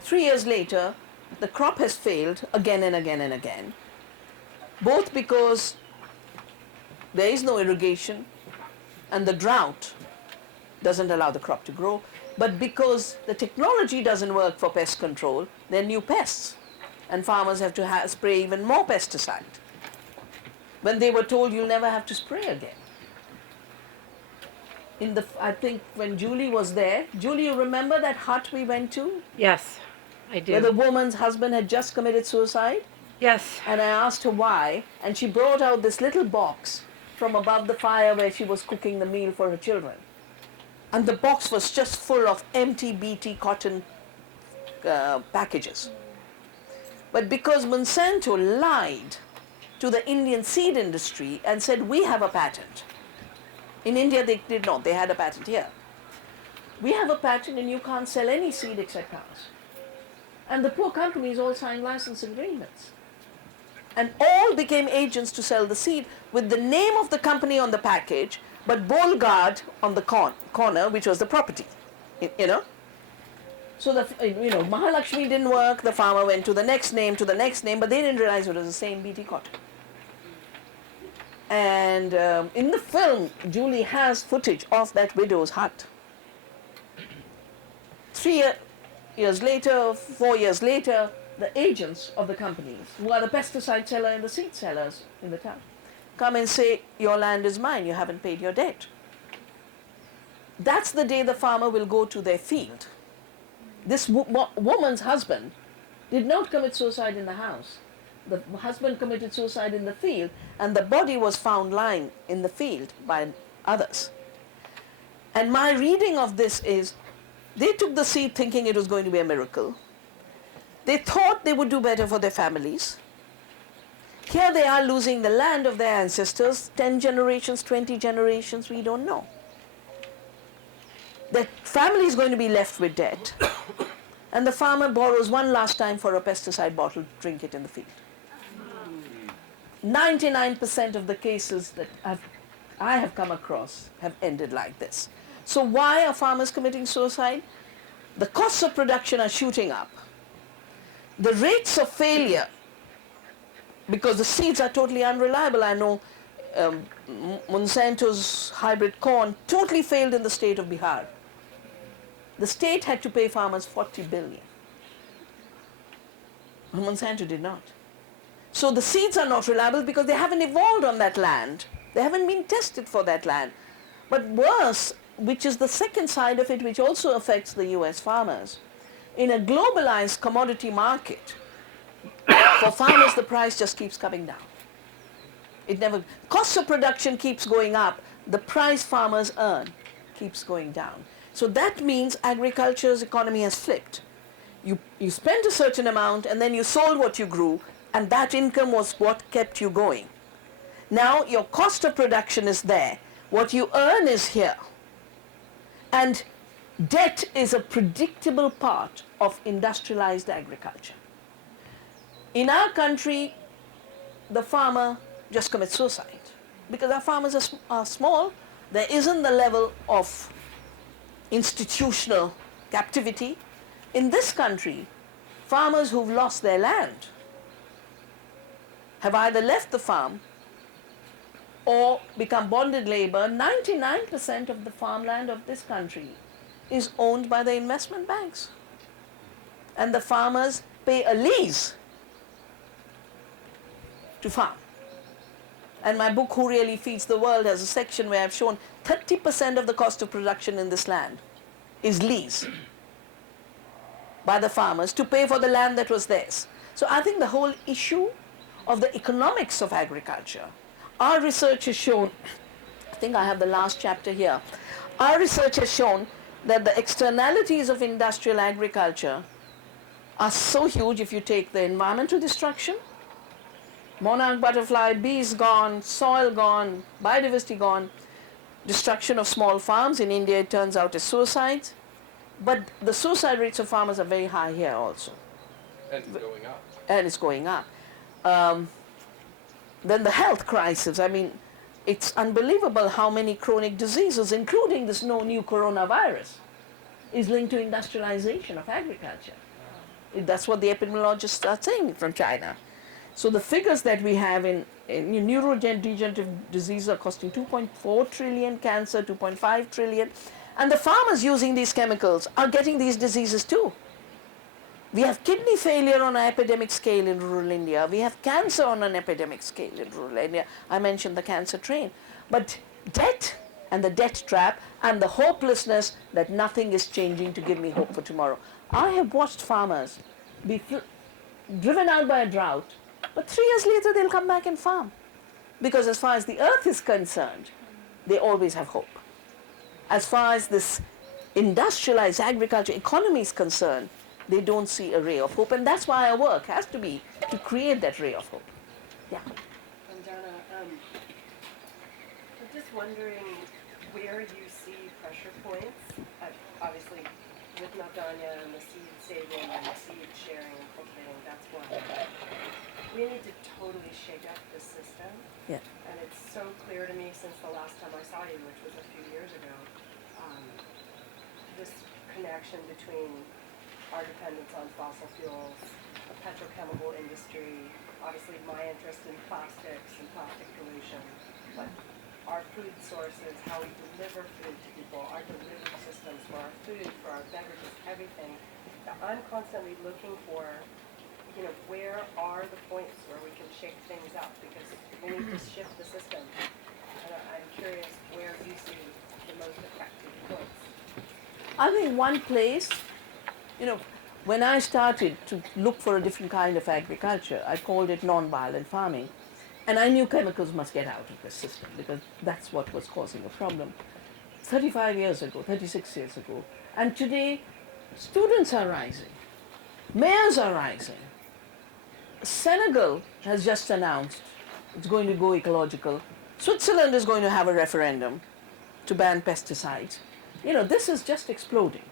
3 years later, the crop has failed again and again and again, both because there is no irrigation and the drought doesn't allow the crop to grow, but because the technology doesn't work for pest control. There are new pests, and farmers have to spray even more pesticide when they were told you'll never have to spray again. I think when Julie was there, Julie, you remember that hut we went to? Yes, I Where the do. woman's husband had just committed suicide? Yes. And I asked her why, and she brought out this little box from above the fire where she was cooking the meal for her children. And the box was just full of empty BT cotton packages. But because Monsanto lied to the Indian seed industry and said, we have a patent. In India they did not, they had a patent here. We have a patent and you can't sell any seed except ours. And the poor companies all signed license agreements. And all became agents to sell the seed with the name of the company on the package, but Bolgard on the corner, which was the property, you know. So Mahalakshmi didn't work, the farmer went to the next name, but they didn't realize it was the same BT cotton. And in the film, Julie has footage of that widow's hut. 4 years later, the agents of the companies, who are the pesticide seller and the seed sellers in the town, come and say, your land is mine, you haven't paid your debt. That's the day the farmer will go to their field. This woman's husband did not commit suicide in the house. The husband committed suicide in the field, and the body was found lying in the field by others. And my reading of this is, they took the seed thinking it was going to be a miracle. They thought they would do better for their families. Here they are losing the land of their ancestors, 10 generations, 20 generations, we don't know. Their family is going to be left with debt. And the farmer borrows one last time for a pesticide bottle to drink it in the field. 99% of the cases that I have come across have ended like this. So why are farmers committing suicide? The costs of production are shooting up. The rates of failure, because the seeds are totally unreliable. I know Monsanto's hybrid corn totally failed in the state of Bihar. The state had to pay farmers 40 billion. Monsanto did not. So the seeds are not reliable because they haven't evolved on that land. They haven't been tested for that land. But worse, which is the second side of it, which also affects the US farmers, in a globalized commodity market, for farmers the price just keeps coming down. Cost of production keeps going up, the price farmers earn keeps going down. So that means agriculture's economy has flipped. You spent a certain amount and then you sold what you grew, and that income was what kept you going. Now your cost of production is there, what you earn is here. And debt is a predictable part of industrialized agriculture. In our country, the farmer just commits suicide because our farmers are small. There isn't the level of institutional captivity. In this country, farmers who've lost their land have either left the farm or become bonded labor. 99% of the farmland of this country is owned by the investment banks. And the farmers pay a lease to farm. And my book, Who Really Feeds the World, has a section where I've shown 30% of the cost of production in this land is lease by the farmers to pay for the land that was theirs. So I think the whole issue of the economics of agriculture, our research has shown, I think I have the last chapter here, our research has shown that the externalities of industrial agriculture are so huge. If you take the environmental destruction, monarch butterfly, bees gone, soil gone, biodiversity gone, destruction of small farms. In India it turns out is suicides. But the suicide rates of farmers are very high here also. And it's going up. And it's going up. Then the health crisis. I mean, it's unbelievable how many chronic diseases, including this new coronavirus, is linked to industrialization of agriculture. That's what the epidemiologists are saying from China. So the figures that we have in neurodegenerative diseases are costing 2.4 trillion, cancer 2.5 trillion, and the farmers using these chemicals are getting these diseases too. We have kidney failure on an epidemic scale in rural India. We have cancer on an epidemic scale in rural India. I mentioned the cancer train. But debt and the debt trap and the hopelessness that nothing is changing to give me hope for tomorrow. I have watched farmers be driven out by a drought, but 3 years later they'll come back and farm. Because as far as the earth is concerned, they always have hope. As far as this industrialized agriculture economy is concerned, they don't see a ray of hope, and that's why our work has to be to create that ray of hope. Yeah. Vandana, I'm just wondering where you see pressure points, obviously with Navdanya and the seed saving and the seed sharing and cultivating, that's one. We need to totally shake up this system. Yeah. And it's so clear to me since the last time I saw you, which was a few years ago, this connection between our dependence on fossil fuels, the petrochemical industry, obviously my interest in plastics and plastic pollution, but our food sources, how we deliver food to people, our delivery systems for our food, for our beverages, everything. I'm constantly looking for, where are the points where we can shake things up, because we need to shift the system. And I'm curious where you see the most effective points. I think one place, when I started to look for a different kind of agriculture, I called it non-violent farming. And I knew chemicals must get out of the system because that's what was causing a problem. 35 years ago, 36 years ago. And today, students are rising. Mayors are rising. Senegal has just announced it's going to go ecological. Switzerland is going to have a referendum to ban pesticides. This is just exploding.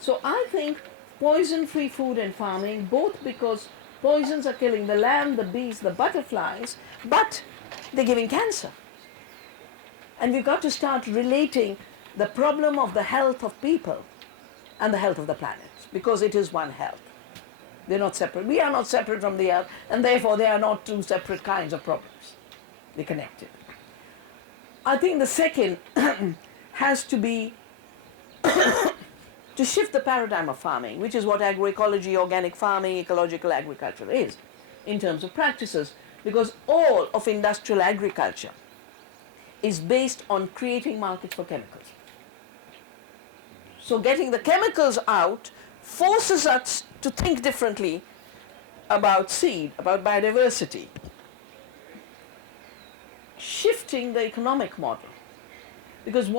So I think poison-free food and farming, both because poisons are killing the lamb, the bees, the butterflies, but they're giving cancer. And we've got to start relating the problem of the health of people and the health of the planet, because it is one health. They're not separate. We are not separate from the earth, and therefore they are not two separate kinds of problems. They're connected. I think the second has to be to shift the paradigm of farming, which is what agroecology, organic farming, ecological agriculture is in terms of practices, because all of industrial agriculture is based on creating markets for chemicals. So getting the chemicals out forces us to think differently about seed, about biodiversity, shifting the economic model. Because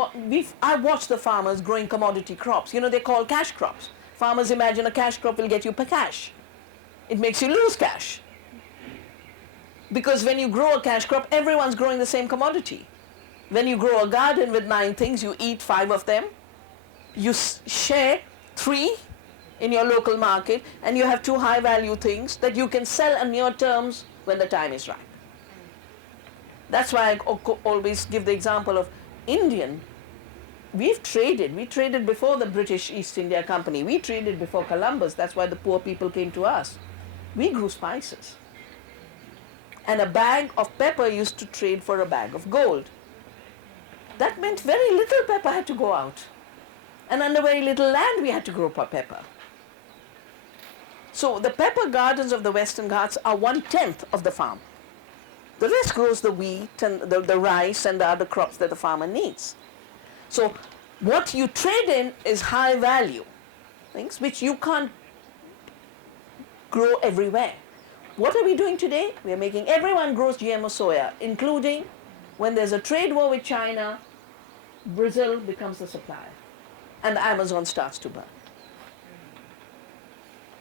I watch the farmers growing commodity crops. They're called cash crops. Farmers imagine a cash crop will get you cash. It makes you lose cash. Because when you grow a cash crop, everyone's growing the same commodity. When you grow a garden with 9 things, you eat 5 of them. You share 3 in your local market, and you have 2 high-value things that you can sell on your terms when the time is right. That's why I always give the example of Indian. We traded before the British East India Company. We traded before Columbus. That's why the poor people came to us. We grew spices. And a bag of pepper used to trade for a bag of gold. That meant very little pepper had to go out. And under very little land we had to grow pepper. So the pepper gardens of the Western Ghats are 1/10 of the farm. The rest grows the wheat and the rice and the other crops that the farmer needs. So what you trade in is high value things which you can't grow everywhere. What are we doing today? We are making everyone grows GMO soya, including when there's a trade war with China, Brazil becomes the supplier and the Amazon starts to burn.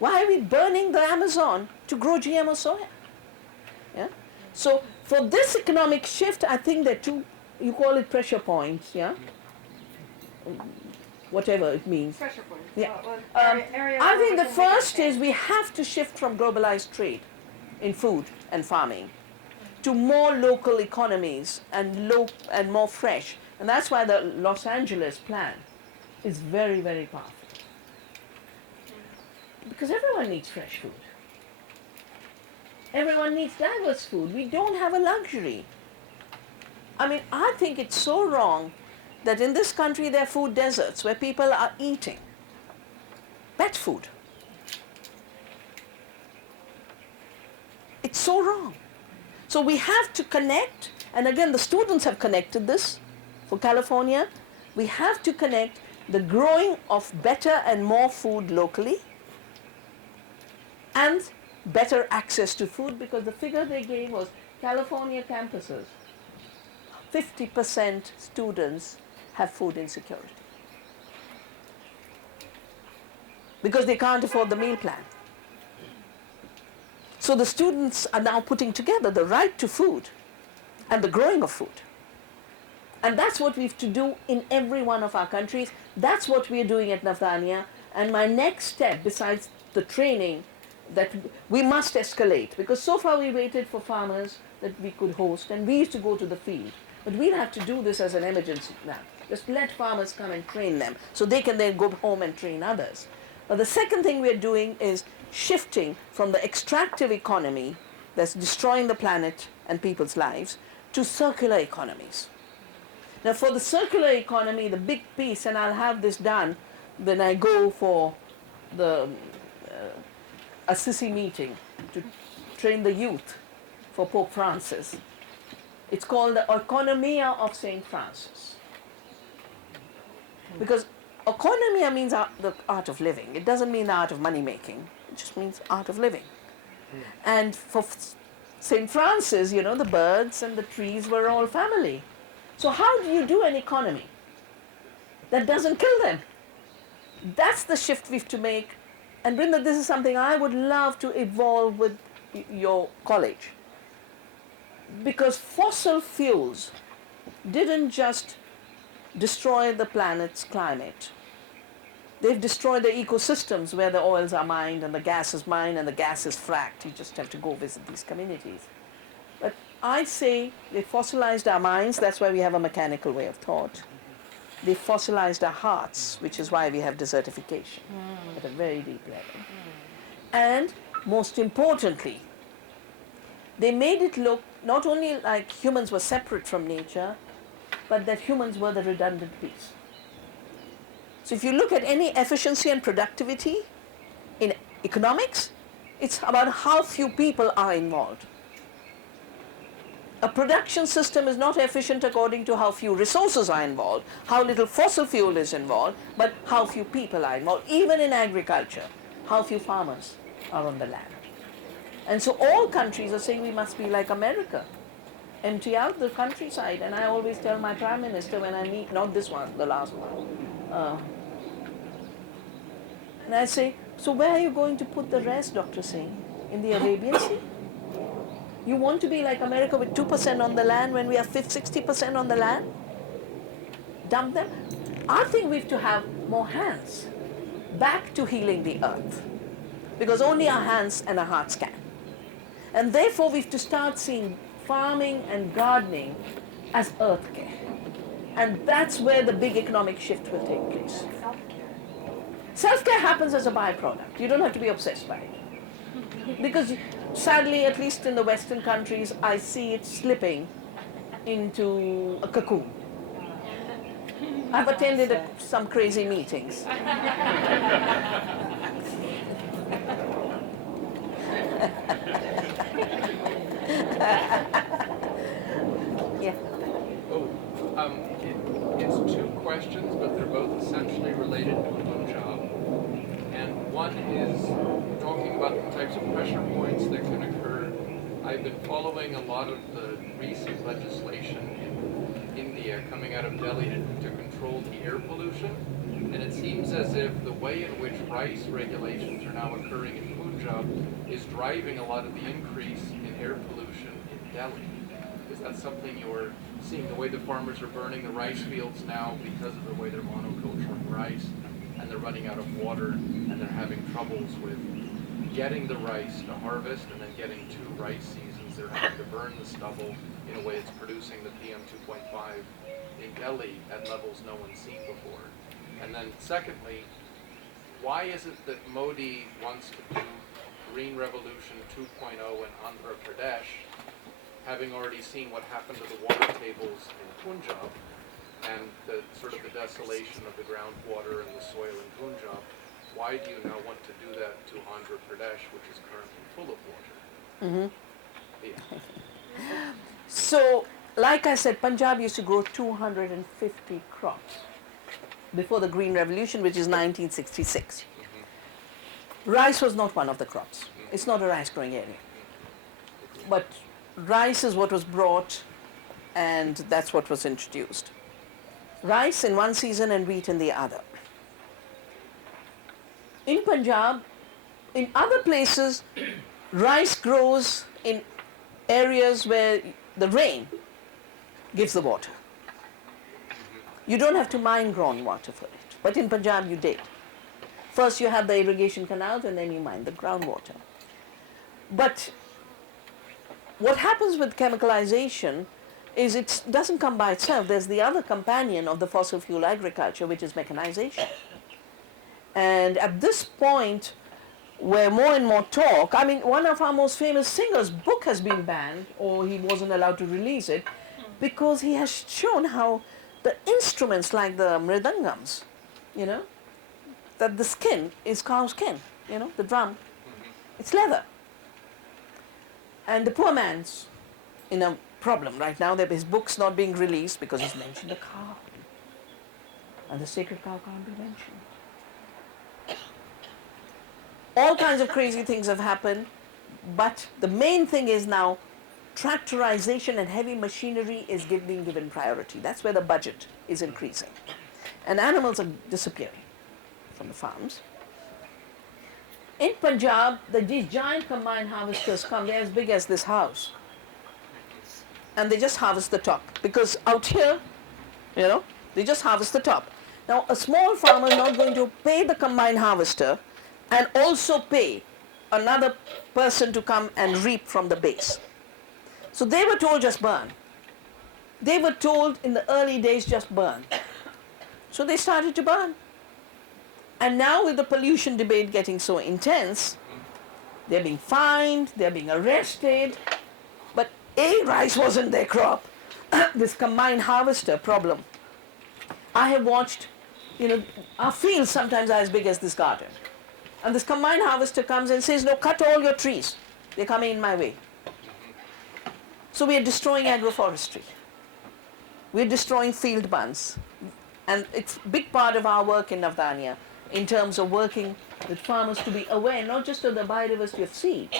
Why are we burning the Amazon to grow GMO soya? Yeah? So for this economic shift, I think there are 2, you call it pressure points, yeah? Whatever it means. Pressure points. Yeah. I think the first is we have to shift from globalized trade in food and farming to more local economies and more fresh. And that's why the Los Angeles plan is very, very powerful. Because everyone needs fresh food. Everyone needs diverse food. We don't have a luxury. I mean, I think it's so wrong that in this country there are food deserts where people are eating pet food. It's so wrong. So we have to connect, and again the students have connected this for California. We have to connect the growing of better and more food locally and better access to food, because the figure they gave was California campuses, 50% students have food insecurity because they can't afford the meal plan. So the students are now putting together the right to food and the growing of food. And that's what we have to do in every one of our countries. That's what we are doing at Navdanya. And my next step, besides the training, that we must escalate, because so far we waited for farmers that we could host, and we used to go to the field. But we'll have to do this as an emergency now. Just let farmers come and train them so they can then go home and train others. But the second thing we're doing is shifting from the extractive economy that's destroying the planet and people's lives to circular economies. Now for the circular economy, the big piece, and I'll have this done when I go for the Assisi meeting to train the youth for Pope Francis. It's called the Economia of St. Francis. Because economia means the art of living. It doesn't mean the art of money making. It just means art of living. And for St. Francis, you know, the birds and the trees were all family. So how do you do an economy that doesn't kill them? That's the shift we have to make. And Brinda, this is something I would love to evolve with your college. Because fossil fuels didn't just destroy the planet's climate. They've destroyed the ecosystems where the oils are mined and the gas is mined and the gas is fracked. You just have to go visit these communities. But I say they fossilized our minds, that's why we have a mechanical way of thought. They fossilized our hearts, which is why we have desertification at a very deep level. And most importantly, they made it look not only like humans were separate from nature, but that humans were the redundant piece. So if you look at any efficiency and productivity in economics, it's about how few people are involved. A production system is not efficient according to how few resources are involved, how little fossil fuel is involved, but how few people are involved. Even in agriculture, how few farmers are on the land. And so all countries are saying we must be like America. Empty out the countryside. And I always tell my Prime Minister when I meet, not this one, the last one. And I say, so where are you going to put the rest, Dr. Singh? In the Arabian Sea? You want to be like America with 2% on the land when we have 60% on the land? Dump them? I think we have to have more hands back to healing the earth. Because only our hands and our hearts can. And therefore we have to start seeing farming and gardening as earth care. And that's where the big economic shift will take place. Self-care happens as a byproduct. You don't have to be obsessed by it. Because sadly, at least in the Western countries, I see it slipping into a cocoon. I've attended some crazy meetings. Yeah. It's two questions, but they're both essentially related to Punjab. And one is talking about the types of pressure points that can occur. I've been following a lot of the recent legislation in India coming out of Delhi to control the air pollution. And it seems as if the way in which rice regulations are now occurring in Punjab is driving a lot of the increase in air pollution in Delhi. Is that something you're seeing, the way the farmers are burning the rice fields now because of the way they're monoculturing rice, and they're running out of water, and they're having troubles with getting the rice to harvest and then getting 2 rice seasons. They're having to burn the stubble in a way that's producing the PM 2.5 in Delhi at levels no one's seen before. And then secondly, why is it that Modi wants to do Green Revolution 2.0 in Andhra Pradesh, having already seen what happened to the water tables in Punjab and the sort of the desolation of the groundwater and the soil in Punjab? Why do you now want to do that to Andhra Pradesh, which is currently full of water? Yeah. So, like I said, Punjab used to grow 250 crops before the Green Revolution, which is 1966. Rice was not one of the crops. It's not a rice growing area. But rice is what was brought, and that's what was introduced. Rice in one season and wheat in the other. In Punjab, in other places, rice grows in areas where the rain gives the water. You don't have to mine groundwater for it, but in Punjab you did. First you have the irrigation canals and then you mine the groundwater. But what happens with chemicalization is it doesn't come by itself. There's the other companion of the fossil fuel agriculture, which is mechanization. And at this point, where more and more talk, I mean, one of our most famous singers' book has been banned, or he wasn't allowed to release it, because he has shown how the instruments like the mridangams, you know, that the skin is cow skin, you know, the drum, it's leather. And the poor man's in a problem right now, that his book's not being released because he's mentioned a cow. And the sacred cow can't be mentioned. All kinds of crazy things have happened, but the main thing is now tractorization and heavy machinery is being given priority. That's where the budget is increasing. And animals are disappearing from the farms. In Punjab, these giant combined harvesters come, they're as big as this house. And they just harvest the top. Because out here, you know, they just harvest the top. Now, a small farmer is not going to pay the combined harvester and also pay another person to come and reap from the base. So they were told just burn. They were told in the early days just burn. So they started to burn. And now with the pollution debate getting so intense, they're being fined, they're being arrested. But A, rice wasn't their crop. This combined harvester problem. I have watched, you know, our fields sometimes are as big as this garden. And this combined harvester comes and says, no, cut all your trees. They're coming in my way. So we are destroying agroforestry. We're destroying field buns. And it's a big part of our work in Navdanya in terms of working with farmers to be aware not just of the biodiversity of seed,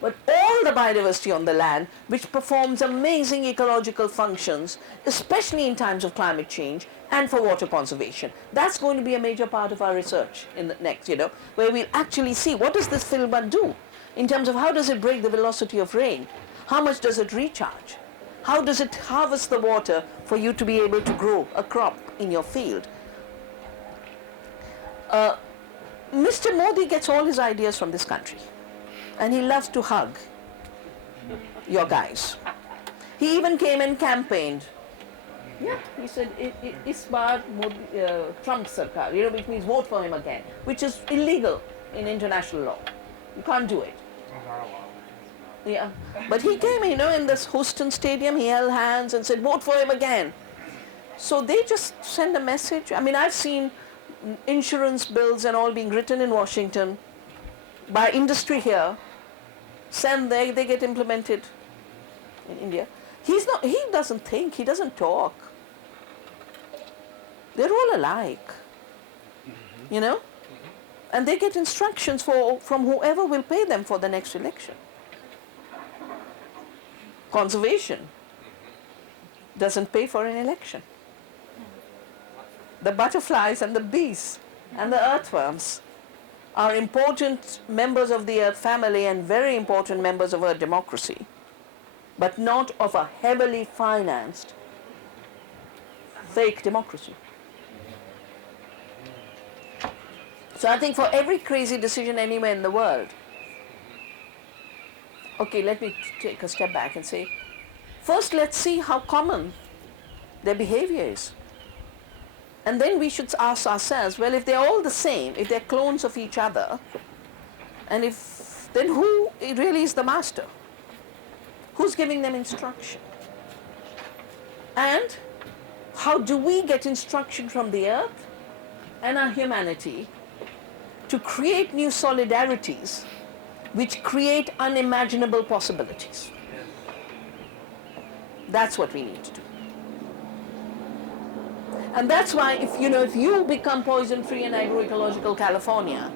but all the biodiversity on the land, which performs amazing ecological functions, especially in times of climate change and for water conservation. That's going to be a major part of our research in the next, you know, where we'll actually see what does this field bud do in terms of how does it break the velocity of rain, how much does it recharge, how does it harvest the water for you to be able to grow a crop in your field. Mr. Modi gets all his ideas from this country, and he loves to hug your guys. He even came and campaigned. Yeah, he said, "Is baar Modi, Trump sarkar," you know, which means vote for him again, which is illegal in international law. You can't do it. Yeah, but he came, you know, in this Houston Stadium, he held hands and said, vote for him again. So they just send a message. I mean, I've seen insurance bills and all being written in Washington by industry here, send there, they get implemented in India. He doesn't think, he doesn't talk. They're all alike, you know? And they get instructions from whoever will pay them for the next election. Conservation doesn't pay for an election. The butterflies and the bees and the earthworms are important members of the earth family and very important members of our democracy, but not of a heavily financed fake democracy. So I think for every crazy decision anywhere in the world, okay, let me take a step back and say, first let's see how common their behavior is. And then we should ask ourselves, well, if they're all the same, if they're clones of each other, and if, then who really is the master? Who's giving them instruction? And how do we get instruction from the earth and our humanity to create new solidarities which create unimaginable possibilities? That's what we need to do. And that's why if you become poison-free and agroecological California,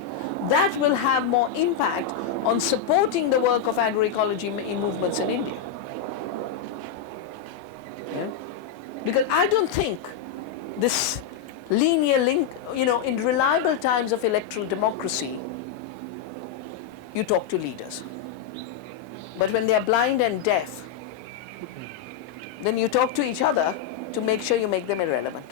that will have more impact on supporting the work of agroecology movements in India. Yeah? Because I don't think this linear link, in reliable times of electoral democracy, you talk to leaders. But when they are blind and deaf, then you talk to each other to make sure you make them irrelevant.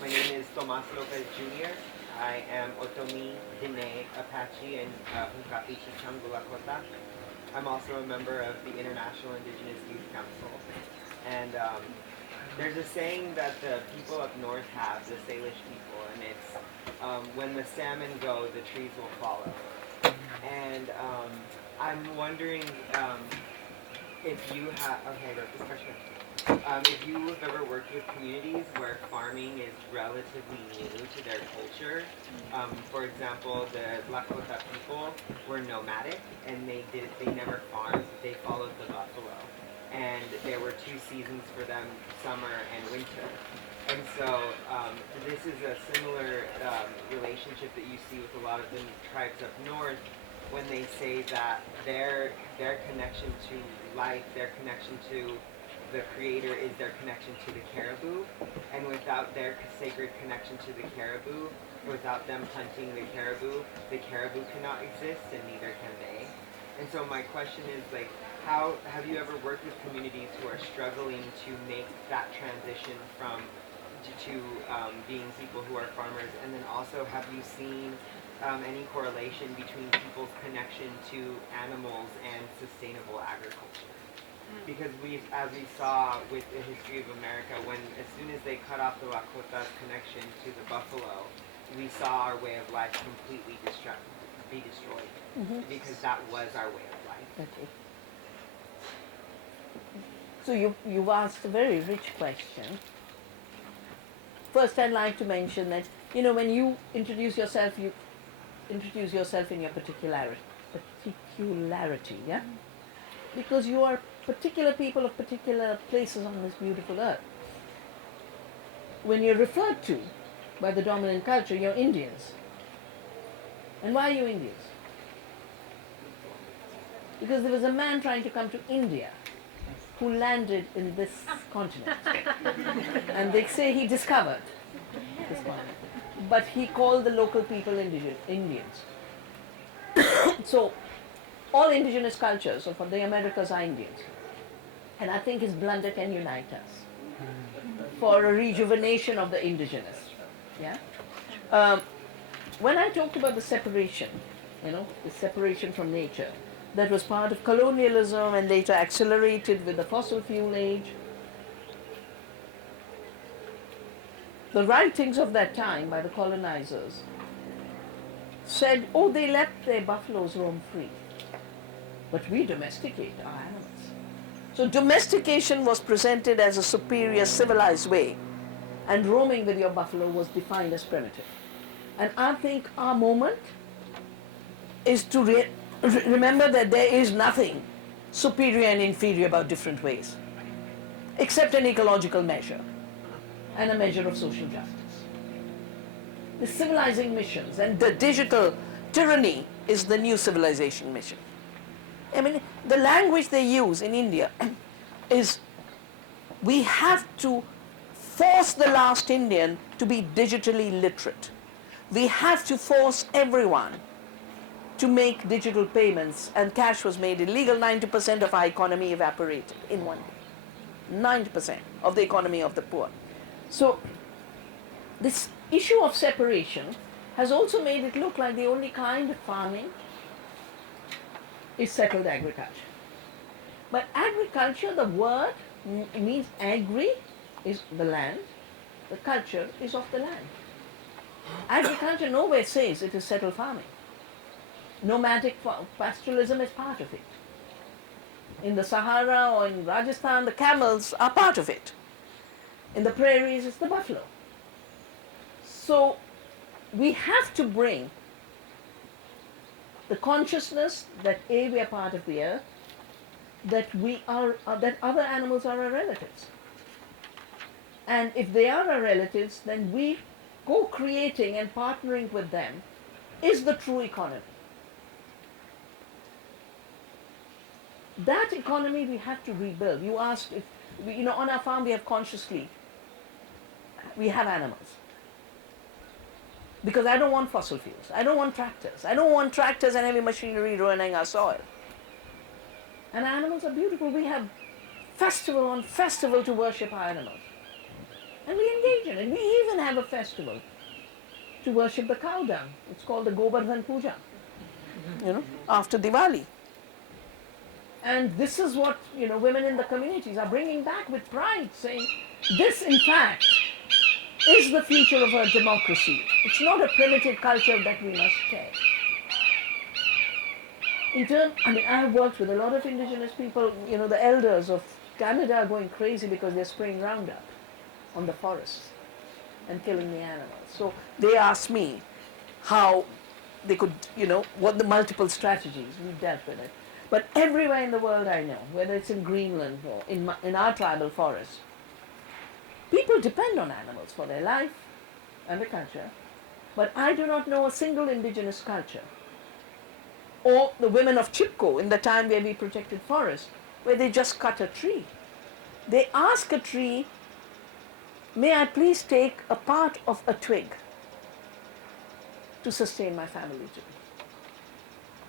My name is Tomas Lopez Jr. I am Otomi, Diné, Apache, and Hunkapi Chichangula Kota. I'm also a member of the International Indigenous Youth Council. And there's a saying that the people up north have, the Salish people, and it's when the salmon go, the trees will follow. And I'm wondering if you have, okay, I wrote this question. If you have ever worked with communities where farming is relatively new to their culture, for example, the Lakota people were nomadic and they never farmed, they followed the buffalo. And there were two seasons for them, summer and winter. And so this is a similar relationship that you see with a lot of the tribes up north when they say that their connection to life, their connection to the creator is their connection to the caribou, and without their sacred connection to the caribou, without them hunting the caribou cannot exist, and neither can they. And so my question is, like, how have you ever worked with communities who are struggling to make that transition from to being people who are farmers, and then also have you seen any correlation between people's connection to animals and sustainable agriculture? Because as we saw with the history of America, as soon as they cut off the Lakota's connection to the buffalo, we saw our way of life completely be destroyed, because that was our way of life. Okay. So you've asked a very rich question. First, I'd like to mention that, when you introduce yourself in your particularity, yeah? Because you are particular people of particular places on this beautiful earth. When you're referred to by the dominant culture, you're Indians. And why are you Indians? Because there was a man trying to come to India who landed in this continent. And they say he discovered this continent. But he called the local people Indians. So, all indigenous cultures of the Americas are Indians. And I think his blunder can unite us for a rejuvenation of the indigenous. Yeah? When I talked about the separation, the separation from nature, that was part of colonialism and later accelerated with the fossil fuel age. The writings of that time by the colonizers said, oh, they let their buffaloes roam free, but we domesticate our animals. So domestication was presented as a superior civilized way, and roaming with your buffalo was defined as primitive. And I think our moment is to remember that there is nothing superior and inferior about different ways, except an ecological measure and a measure of social justice. The civilizing missions and the digital tyranny is the new civilization mission. I mean, the language they use in India is, we have to force the last Indian to be digitally literate. We have to force everyone to make digital payments, and cash was made illegal. 90% of our economy evaporated in one day. 90% of the economy of the poor. So this issue of separation has also made it look like the only kind of farming is settled agriculture. But agriculture, the word means agri is the land, the culture is of the land. Agriculture nowhere says it is settled farming. Nomadic pastoralism is part of it. In the Sahara or in Rajasthan, the camels are part of it. In the prairies, it's the buffalo. So we have to bring the consciousness that A, we are part of the earth, that we are, that other animals are our relatives. And if they are our relatives, then we co-creating and partnering with them is the true economy. That economy we have to rebuild. You asked if, on our farm we have consciously, we have animals. Because I don't want fossil fuels. I don't want tractors. I don't want tractors and heavy machinery ruining our soil. And animals are beautiful. We have festival on festival to worship our animals. And we engage in it. We even have a festival to worship the cow dung. It's called the Govardhan Puja, after Diwali. And this is what, women in the communities are bringing back with pride, saying, this in fact is the future of our democracy. It's not a primitive culture that we must share. I have worked with a lot of indigenous people, the elders of Canada are going crazy because they're spraying Roundup on the forests and killing the animals. So they asked me how they could, what the multiple strategies, we dealt with it. But everywhere in the world I know, whether it's in Greenland or in our tribal forests, people depend on animals for their life and the culture. But I do not know a single indigenous culture, or the women of Chipko in the time where we protected forests, where they just cut a tree. They ask a tree, may I please take a part of a twig to sustain my family today?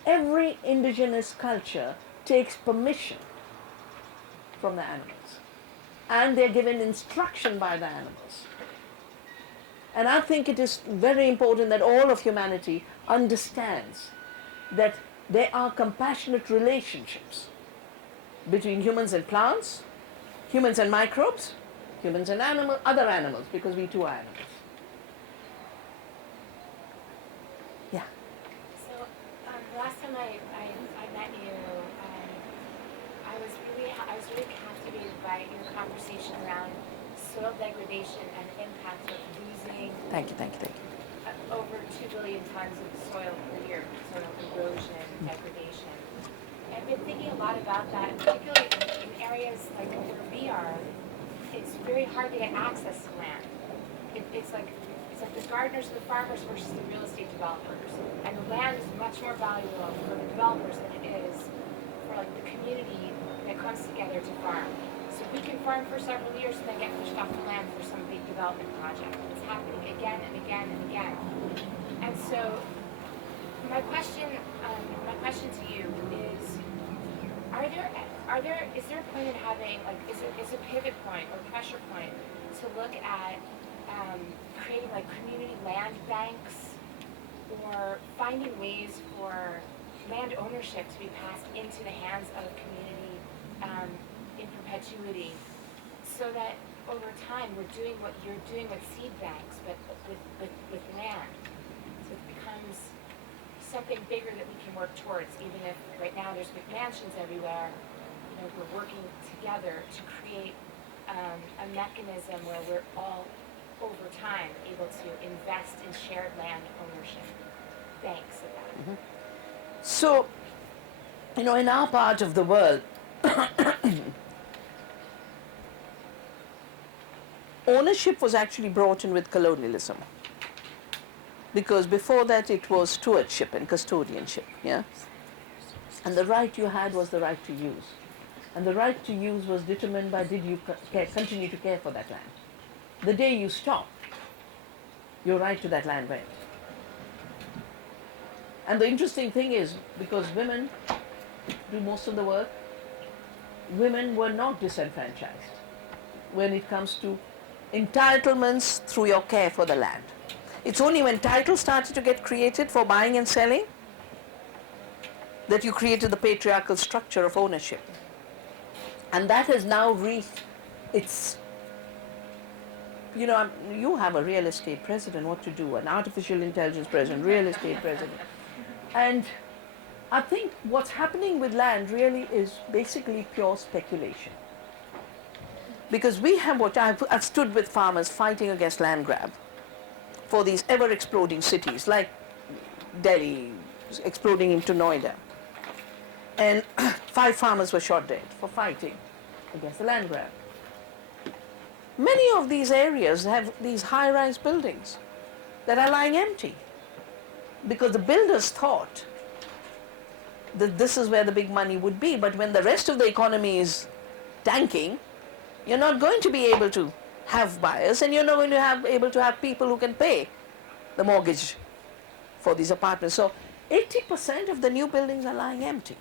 Every indigenous culture takes permission from the animals, and they're given instruction by the animals. And I think it is very important that all of humanity understands that there are compassionate relationships between humans and plants, humans and microbes, humans and other animals, because we too are animals. Yeah. So last time I met you, I was really captivated by your conversation around soil degradation and the impact of losing. Thank you. Over 2 billion tons of soil per year, soil erosion, degradation. I've been thinking a lot about that, particularly in areas like where we are. It's very hard to get access to land. It's like the gardeners and the farmers versus the real estate developers. And the land is much more valuable for the developers than it is for the community that comes together to farm. So we can farm for several years and then get pushed off the land for some big development project. It's happening again and again and again. And so my question to you is, is there a point in having, is a pivot point or pressure point to look at creating community land banks, or finding ways for land ownership to be passed into the hands of a community in perpetuity, so that over time we're doing what you're doing with seed banks, but with land. So it becomes something bigger that we can work towards, even if right now there's McMansions everywhere. We're working together to create a mechanism where we're all, over time, able to invest in shared land ownership. Banks of that. Mm-hmm. So, in our part of the world, ownership was actually brought in with colonialism. Because before that it was stewardship and custodianship, yeah? And the right you had was the right to use. And the right to use was determined by did you continue to care for that land. The day you stop, your right to that land went. And the interesting thing is, because women do most of the work, women were not disenfranchised. when it comes to entitlements through your care for the land. It's only when titles started to get created for buying and selling that you created the patriarchal structure of ownership. And that has now reached its, you have a real estate president, what to do, an artificial intelligence president, real estate president. And I think what's happening with land really is basically pure speculation. Because we have I've stood with farmers fighting against land grab for these ever exploding cities like Delhi exploding into Noida. And 5 farmers were shot dead for fighting against the land grab. Many of these areas have these high-rise buildings that are lying empty because the builders thought that this is where the big money would be, but when the rest of the economy is tanking, you're not going to be able to have buyers, and you're not going to be able to have people who can pay the mortgage for these apartments. So 80% of the new buildings are lying empty.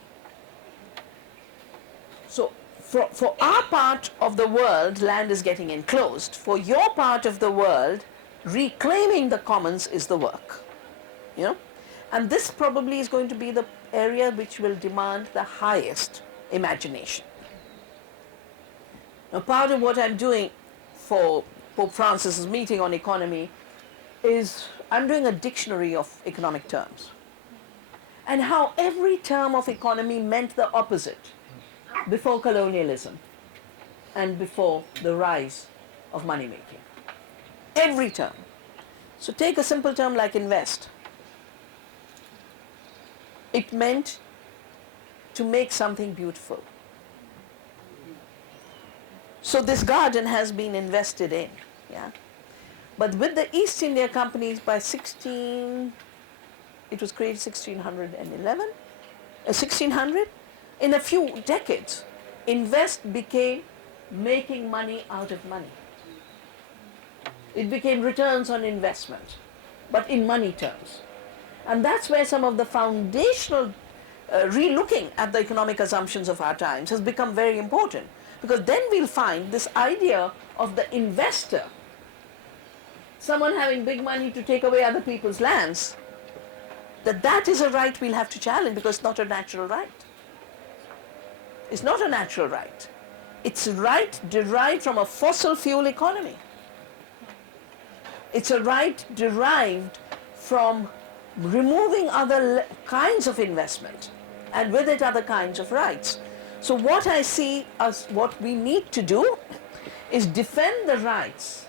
So for our part of the world, land is getting enclosed. For your part of the world, reclaiming the commons is the work. And this probably is going to be the area which will demand the highest imagination. Now, part of what I'm doing for Pope Francis's meeting on economy is I'm doing a dictionary of economic terms and how every term of economy meant the opposite before colonialism and before the rise of money making. Every term. So take a simple term like invest. It meant to make something beautiful. So this garden has been invested in, But with the East India Company it was created 1600. In a few decades, invest became making money out of money. It became returns on investment, but in money terms. And that's where some of the foundational re-looking at the economic assumptions of our times has become very important. Because then we'll find this idea of the investor, someone having big money to take away other people's lands, that is a right we'll have to challenge because it's not a natural right. It's not a natural right. It's a right derived from a fossil fuel economy. It's a right derived from removing other kinds of investment and with it other kinds of rights. So what I see as what we need to do is defend the rights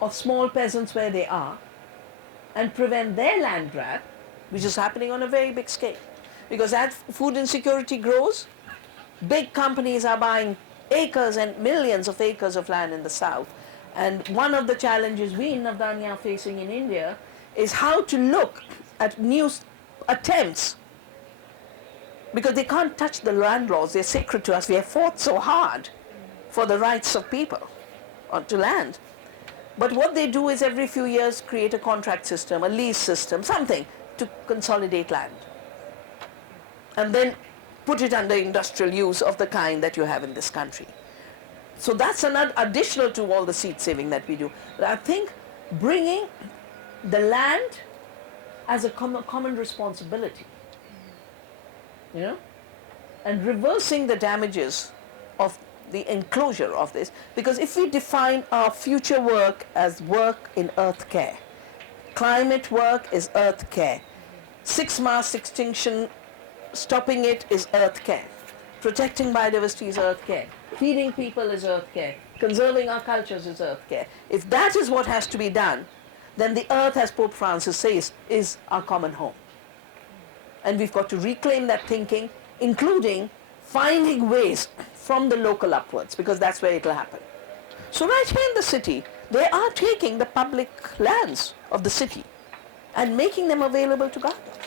of small peasants where they are and prevent their land grab, which is happening on a very big scale. Because as food insecurity grows, big companies are buying acres and millions of acres of land in the south. And one of the challenges we in Navdanya are facing in India is how to look at new attempts, because they can't touch the land laws, they're sacred to us. We have fought so hard for the rights of people onto land. But what they do is every few years create a contract system, a lease system, something to consolidate land. And then put it under industrial use of the kind that you have in this country. So that's another additional to all the seed saving that we do. But I think bringing the land as a common responsibility, and reversing the damages of the enclosure of this, because if we define our future work as work in earth care, climate work is earth care, 6 mass extinction, stopping it is earth care, protecting biodiversity is earth care, feeding people is earth care, conserving our cultures is earth care. If that is what has to be done, then the earth, as Pope Francis says, is our common home. And we've got to reclaim that thinking, including finding ways from the local upwards, because that's where it'll happen. So right here in the city, they are taking the public lands of the city and making them available to government.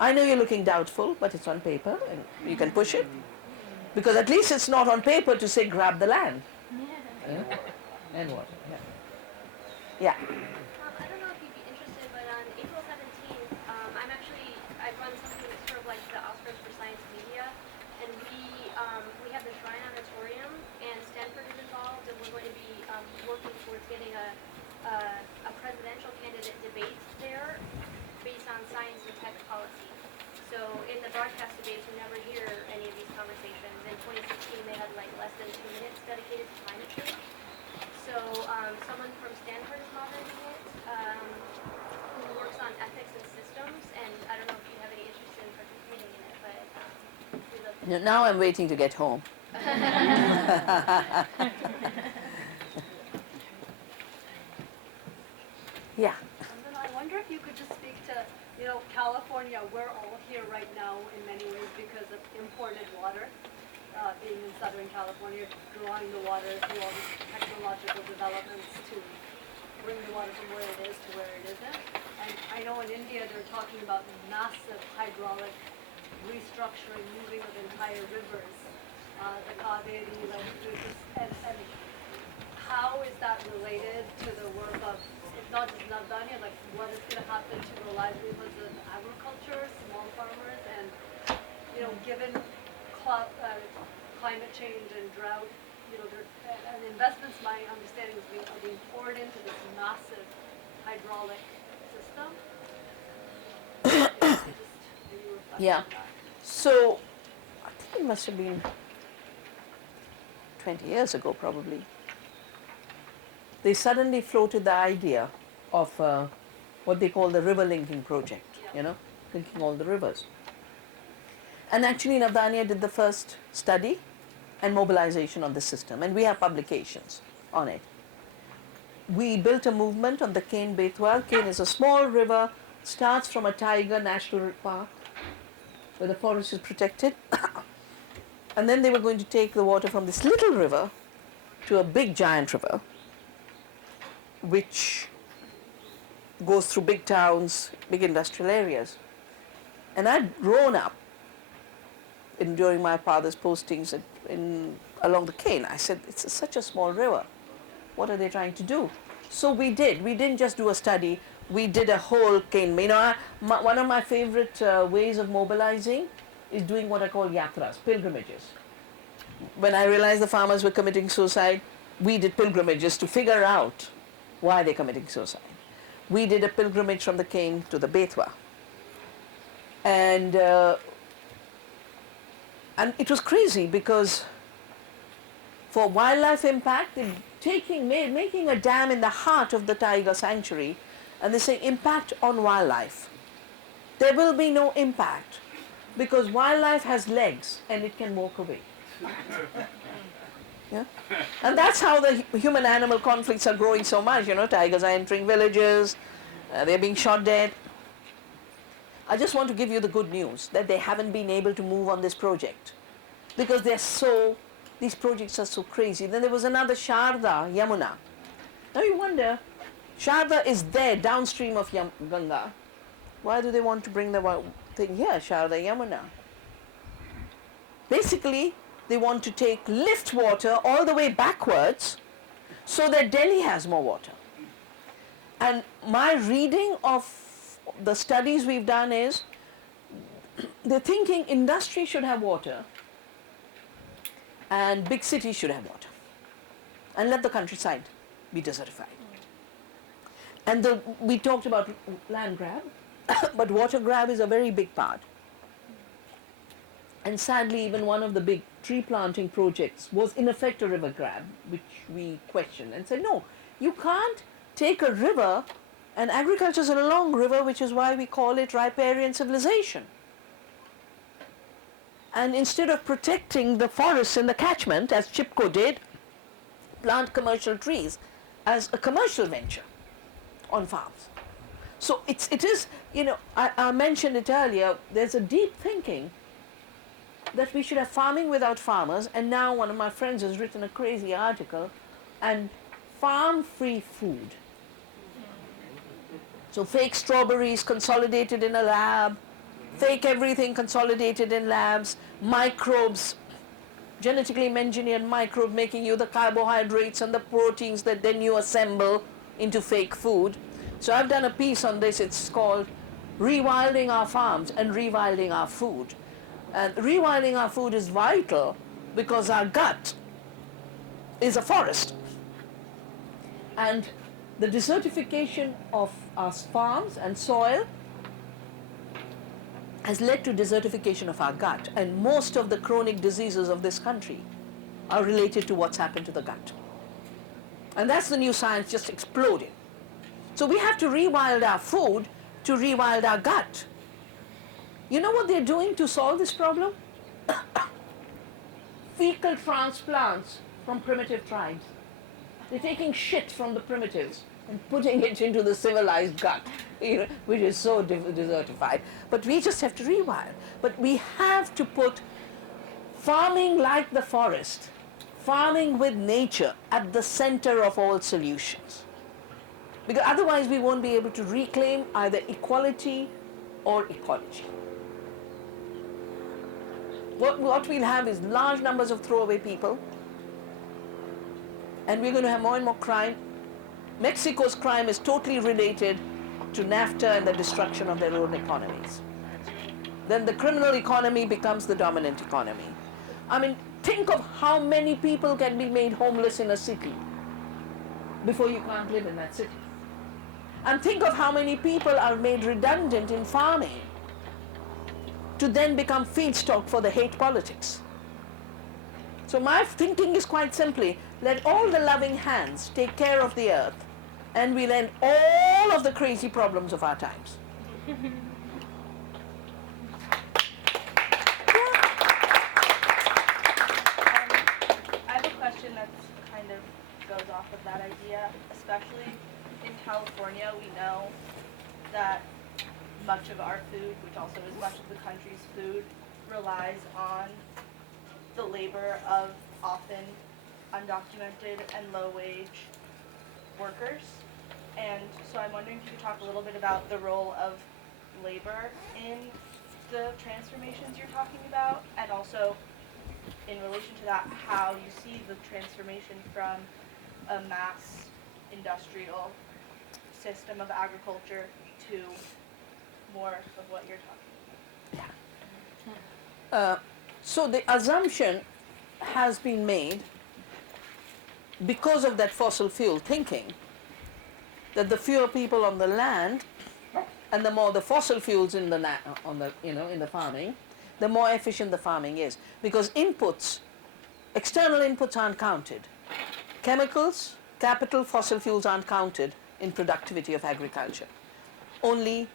I know you're looking doubtful, but it's on paper and you can push it. Because at least it's not on paper to say grab the land. And water, yeah. I don't know if you'd be interested, but on April 17th, I run something that's sort of like the Oscars for Science Media, and we have the Shrine Auditorium, and working towards getting a presidential candidate debate there based on science and tech policy. So in the broadcast debates, you never hear any of these conversations. In 2016, they had like less than 2 minutes dedicated to climate change. So someone from Stanford is moderating it, who works on ethics and systems, and I don't know if you have any interest in participating in it, but we'd love to. Now I'm waiting to get home. Yeah. And then I wonder if you could just speak to, California, we're all here right now in many ways because of imported water, being in Southern California, drawing the water through all these technological developments to bring the water from where it is to where it isn't. And I know in India they're talking about massive hydraulic restructuring, moving of entire rivers, the Kaveri, and how is that related to the work of, if not just Navdanya, like what is going to happen to the livelihoods of agriculture, small farmers, and given climate change and drought, and investments, my understanding is being poured into this massive hydraulic system. Maybe reflect Yeah. on that. So I think it must have been 20 years ago probably. They suddenly floated the idea of what they call the river linking project, linking all the rivers. And actually Navdanya did the first study and mobilization on the system, and we have publications on it. We built a movement on the Kane Betwal. Kane is a small river, starts from a tiger national park where the forest is protected. And then they were going to take the water from this little river to a big giant river, which goes through big towns, big industrial areas. And I'd grown up during my father's postings along the Kane. I said, it's such a small river. What are they trying to do? So we did. We didn't just do a study. We did a whole Kane. One of my favorite ways of mobilizing is doing what I call yatras, pilgrimages. When I realized the farmers were committing suicide, we did pilgrimages to figure out why they're committing suicide. We did a pilgrimage from the Kane to the Betwa. And it was crazy because for wildlife impact, making a dam in the heart of the tiger sanctuary, and they say impact on wildlife. There will be no impact because wildlife has legs and it can walk away. Yeah? And that's how the human-animal conflicts are growing so much. Tigers are entering villages, they're being shot dead. I just want to give you the good news that they haven't been able to move on this project because these projects are so crazy. Then there was another Sharda, Yamuna. Now you wonder, Sharda is there downstream of Ganga. Why do they want to bring the thing here, Sharda, Yamuna? Basically, they want to lift water all the way backwards so that Delhi has more water. And my reading of the studies we've done is they're thinking industry should have water and big cities should have water and let the countryside be desertified. And we talked about land grab, but water grab is a very big part. And sadly, even one of the big tree planting projects was in effect a river grab, which we questioned and said, no, you can't take a river, and agriculture is a long river, which is why we call it riparian civilization. And instead of protecting the forests in the catchment, as Chipko did, plant commercial trees as a commercial venture on farms. So it is, I mentioned it earlier, there's a deep thinking that we should have farming without farmers, and now one of my friends has written a crazy article, and farm-free food. So fake strawberries consolidated in a lab, fake everything consolidated in labs, microbes, genetically engineered microbe making you the carbohydrates and the proteins that then you assemble into fake food. So I've done a piece on this, it's called Rewilding Our Farms and Rewilding Our Food. And rewilding our food is vital because our gut is a forest. And the desertification of our farms and soil has led to desertification of our gut, and most of the chronic diseases of this country are related to what's happened to the gut. And that's the new science just exploding. So we have to rewild our food to rewild our gut. You know what they're doing to solve this problem? Fecal transplants from primitive tribes. They're taking shit from the primitives and putting it into the civilized gut, which is so desertified. But we just have to rewire. But we have to put farming like the forest, farming with nature at the center of all solutions. Because otherwise we won't be able to reclaim either equality or ecology. What we'll have is large numbers of throwaway people, and we're going to have more and more crime. Mexico's crime is totally related to NAFTA and the destruction of their own economies. Then the criminal economy becomes the dominant economy. I mean, think of how many people can be made homeless in a city before you can't live in that city. And think of how many people are made redundant in farming to then become feedstock for the hate politics. So my thinking is quite simply, let all the loving hands take care of the earth, and we'll end all of the crazy problems of our times. I have a question that kind of goes off of that idea, especially in California. We know that much of our food, which also is much of the country's food, relies on the labor of often undocumented and low-wage workers. And so I'm wondering if you could talk a little bit about the role of labor in the transformations you're talking about, and also in relation to that, how you see the transformation from a mass industrial system of agriculture to more of what you're talking about. So the assumption has been made, because of that fossil fuel thinking, that the fewer people on the land and the more the fossil fuels in the in the farming, the more efficient the farming is. Because inputs, external inputs aren't counted. Chemicals, capital, fossil fuels aren't counted in productivity of agriculture. Only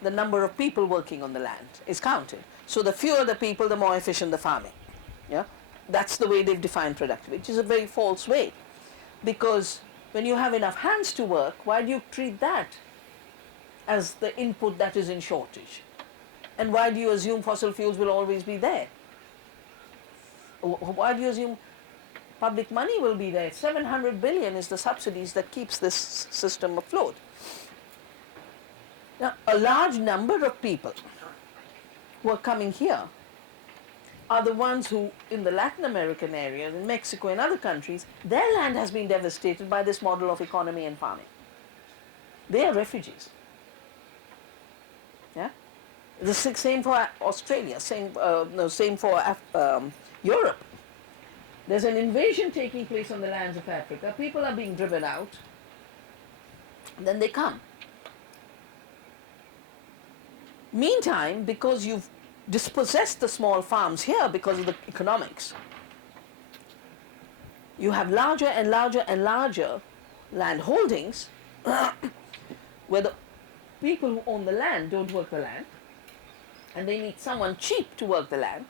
the number of people working on the land is counted. So the fewer the people, the more efficient the farming. Yeah? That's the way they've defined productivity, which is a very false way. Because when you have enough hands to work, why do you treat that as the input that is in shortage? And why do you assume fossil fuels will always be there? Why do you assume public money will be there? 700 billion is the subsidies that keeps this system afloat. Now, a large number of people who are coming here are the ones who, in the Latin American area, in Mexico and other countries, their land has been devastated by this model of economy and farming. They are refugees. Yeah? The same for Australia, same for Europe. There's an invasion taking place on the lands of Africa. People are being driven out. Then they come. Meantime, because you've dispossessed the small farms here because of the economics, you have larger and larger and larger land holdings where the people who own the land don't work the land, and they need someone cheap to work the land.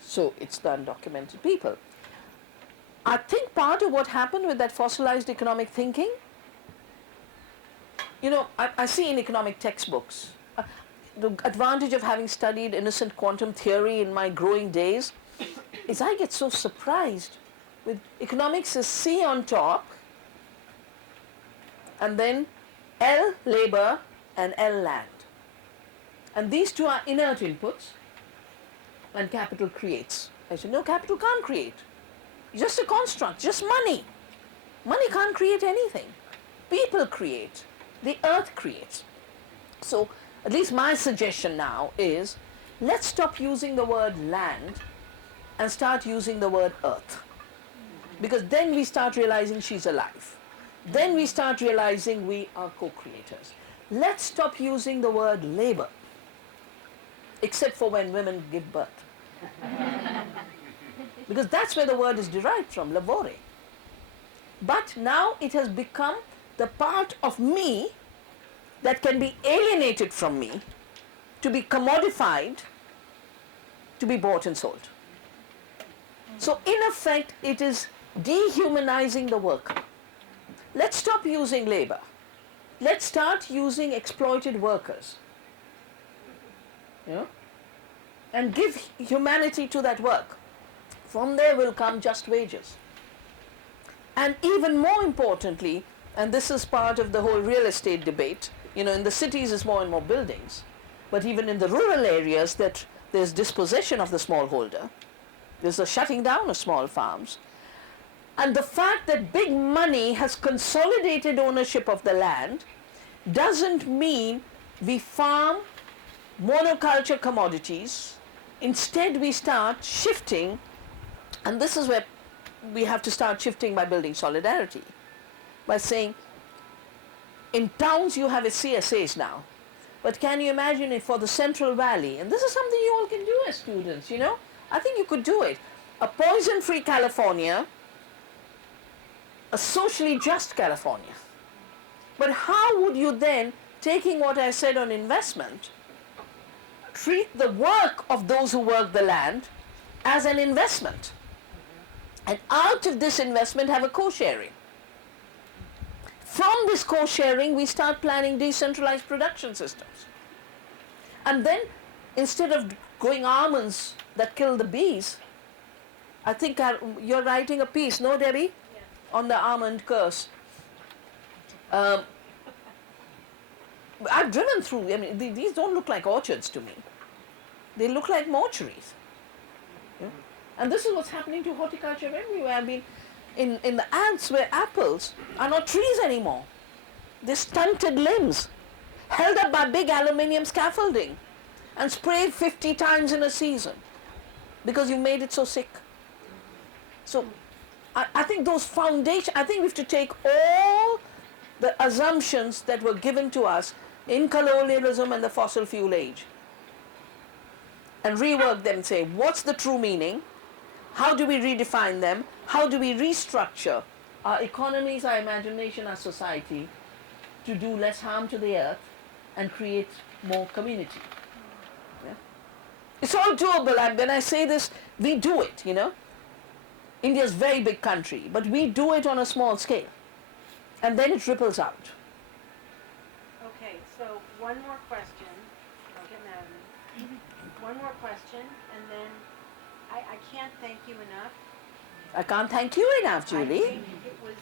So it's the undocumented people. I think part of what happened with that fossilized economic thinking, I see in economic textbooks, the advantage of having studied innocent quantum theory in my growing days is I get so surprised with economics is C on top, and then L labor and L land. And these two are inert inputs, and capital creates. I said, no, capital can't create. Just a construct, just money. Money can't create anything. People create. The earth creates. So at least my suggestion now is, let's stop using the word land and start using the word earth. Because then we start realizing she's alive. then we start realizing we are co-creators. Let's stop using the word labor, except for when women give birth. Because that's where the word is derived from, lavore. But now it has become the part of me that can be alienated from me, to be commodified, to be bought and sold. So in effect, it is dehumanizing the worker. Let's stop using labor. Let's start using exploited workers. You know? And give humanity to that work. From there will come just wages. And even more importantly, and this is part of the whole real estate debate, you know, in the cities it's more and more buildings, but even in the rural areas that there's dispossession of the smallholder, there's a shutting down of small farms, and the fact that big money has consolidated ownership of the land doesn't mean we farm monoculture commodities. Instead we start shifting, and this is where we have to start shifting by building solidarity, by saying in towns you have CSAs now, but can you imagine it for the Central Valley? And this is something you all can do as students, you know. I think you could do it. A poison-free California, a socially just California. But how would you then, taking what I said on investment, treat the work of those who work the land as an investment? And out of this investment have a co-sharing. From this co-sharing, we start planning decentralized production systems. And then, instead of growing almonds that kill the bees, I think you're writing a piece, no, Debbie? Yeah. On the almond curse. I've driven through, I mean, these don't look like orchards to me. They look like mortuaries. Yeah? And this is what's happening to horticulture everywhere. I mean, in the Alps where apples are not trees anymore. They're stunted limbs, held up by big aluminium scaffolding and sprayed 50 times in a season because you made it so sick. So I think those foundations, I think we have to take all the assumptions that were given to us in colonialism and the fossil fuel age and rework them and say, what's the true meaning? How do we redefine them? How do we restructure our economies, our imagination, our society to do less harm to the earth and create more community? Yeah? It's all doable. When I say this, we do it, you know. India's a very big country, but we do it on a small scale. And then it ripples out. Okay, so one more question. Don't get mad at me. One more question, and then I can't thank you enough. I can't thank you enough, Julie. I think it was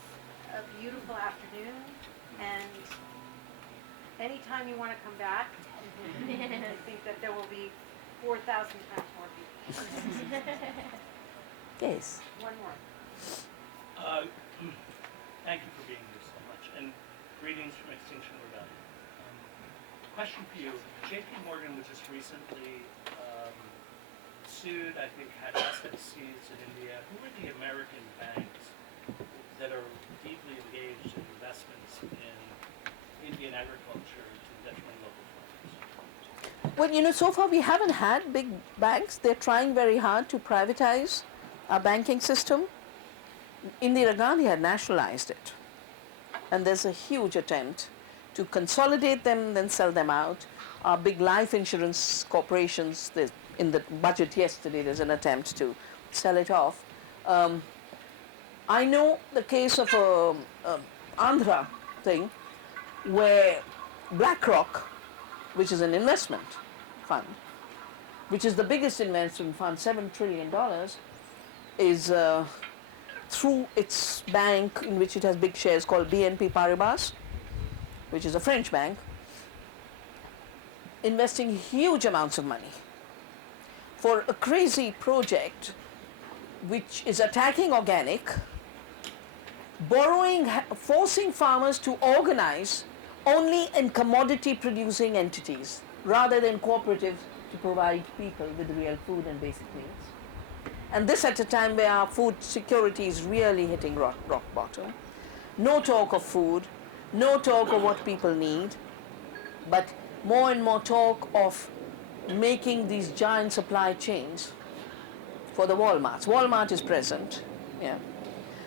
a beautiful afternoon, and anytime you want to come back, I think that there will be 4,000 times more people. Yes. One more. Thank you for being here so much, and greetings from Extinction Rebellion. Question for you. J.P. Morgan was just recently sued, I think, had assets seized in India. Who are the American banks that are deeply engaged in investments in Indian agriculture to the detriment of local farmers? Well, you know, so far we haven't had big banks. They're trying very hard to privatize our banking system. Indira Gandhi had nationalized it. And there's a huge attempt to consolidate them, then sell them out. Our big life insurance corporations, in the budget yesterday, there's an attempt to sell it off. I know the case of Andhra thing, where BlackRock, which is an investment fund, which is the biggest investment fund, $7 trillion, is through its bank in which it has big shares called BNP Paribas, which is a French bank, investing huge amounts of money for a crazy project which is attacking organic, borrowing, forcing farmers to organize only in commodity producing entities rather than cooperatives to provide people with real food and basic needs. And this at a time where our food security is really hitting rock bottom. No talk of food, no talk of what people need, but more and more talk of making these giant supply chains for the Walmarts. Walmart is present, yeah.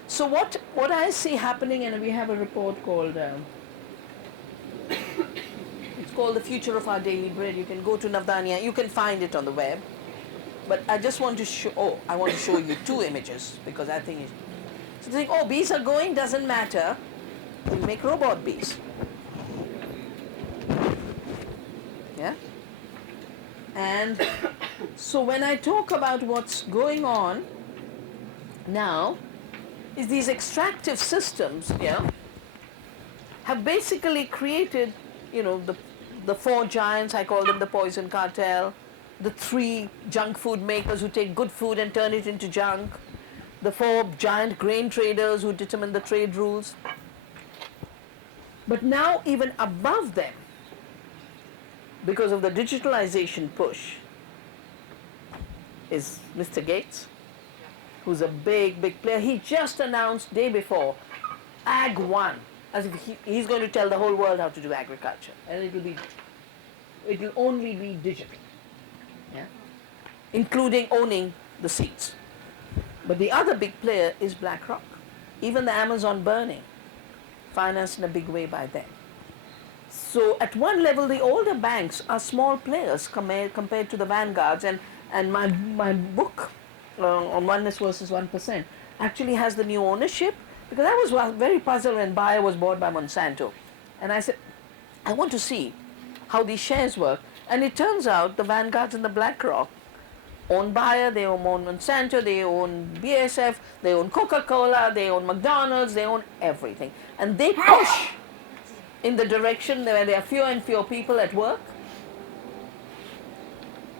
So what I see happening, and we have a report called, it's called The Future of Our Daily Bread. You can go to Navdanya, you can find it on the web. But I just want to show, I want to show you two images because I think it's, so you think, oh, bees are going, doesn't matter. We'll make robot bees. Yeah? And so when I talk about what's going on now, is these extractive systems, yeah, have basically created, you know, the four giants, I call them the poison cartel, the three junk food makers who take good food and turn it into junk, the four giant grain traders who determine the trade rules. But now even above them, because of the digitalization push, is Mr. Gates, who's a big player. He just announced day before Ag 1, as if he's going to tell the whole world how to do agriculture, and it will only be digital, yeah, including owning the seeds. But the other big player is BlackRock. Even the Amazon burning, financed in a big way by them. So at one level, the older banks are small players compared to the vanguards, and my book on oneness versus 1% actually has the new ownership, because I was very puzzled when Bayer was bought by Monsanto. And I said, I want to see how these shares work. And it turns out the vanguards and the BlackRock own Bayer, they own Monsanto, they own BASF, they own Coca-Cola, they own McDonald's, they own everything. And they push in the direction where there are fewer and fewer people at work,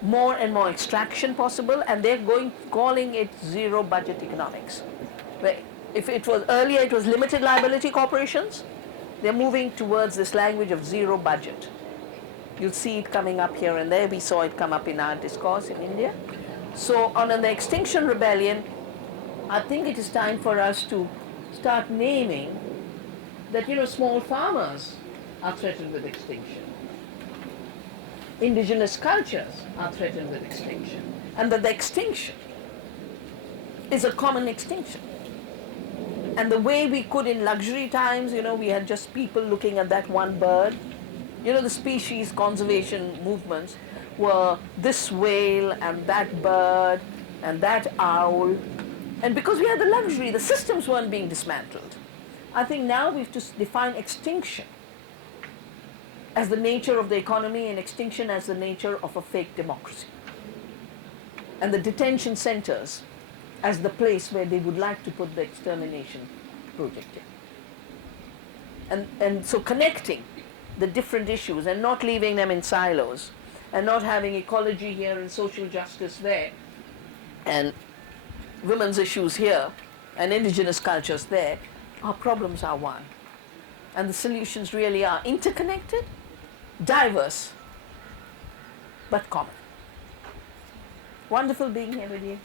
more and more extraction possible, and they're calling it zero budget economics. Where if it was earlier, it was limited liability corporations, they're moving towards this language of zero budget. You'll see it coming up here and there. We saw it come up in our discourse in India. So on the Extinction Rebellion, I think it is time for us to start naming that, you know, small farmers are threatened with extinction. Indigenous cultures are threatened with extinction. And that the extinction is a common extinction. And the way we could in luxury times, you know, we had just people looking at that one bird. You know, the species conservation movements were this whale and that bird and that owl. And because we had the luxury, the systems weren't being dismantled. I think now we have to define extinction as the nature of the economy and extinction as the nature of a fake democracy. And the detention centers as the place where they would like to put the extermination project in. And so connecting the different issues and not leaving them in silos and not having ecology here and social justice there and women's issues here and indigenous cultures there, our problems are one. And the solutions really are interconnected, diverse, but common. Wonderful being here with you.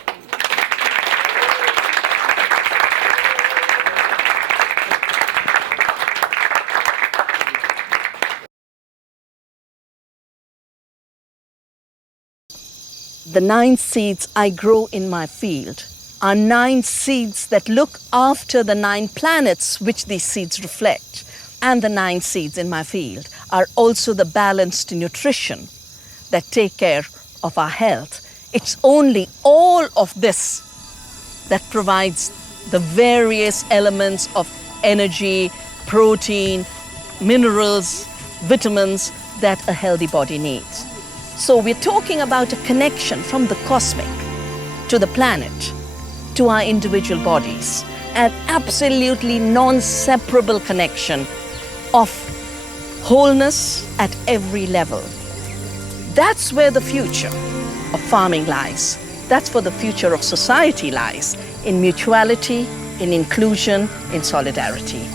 The 9 seeds I grow in my field are 9 seeds that look after the 9 planets which these seeds reflect. And the 9 seeds in my field are also the balanced nutrition that take care of our health. It's only all of this that provides the various elements of energy, protein, minerals, vitamins that a healthy body needs. So we're talking about a connection from the cosmic to the planet, to our individual bodies, an absolutely non-separable connection of wholeness at every level. That's where the future of farming lies. That's where the future of society lies, in mutuality, in inclusion, in solidarity.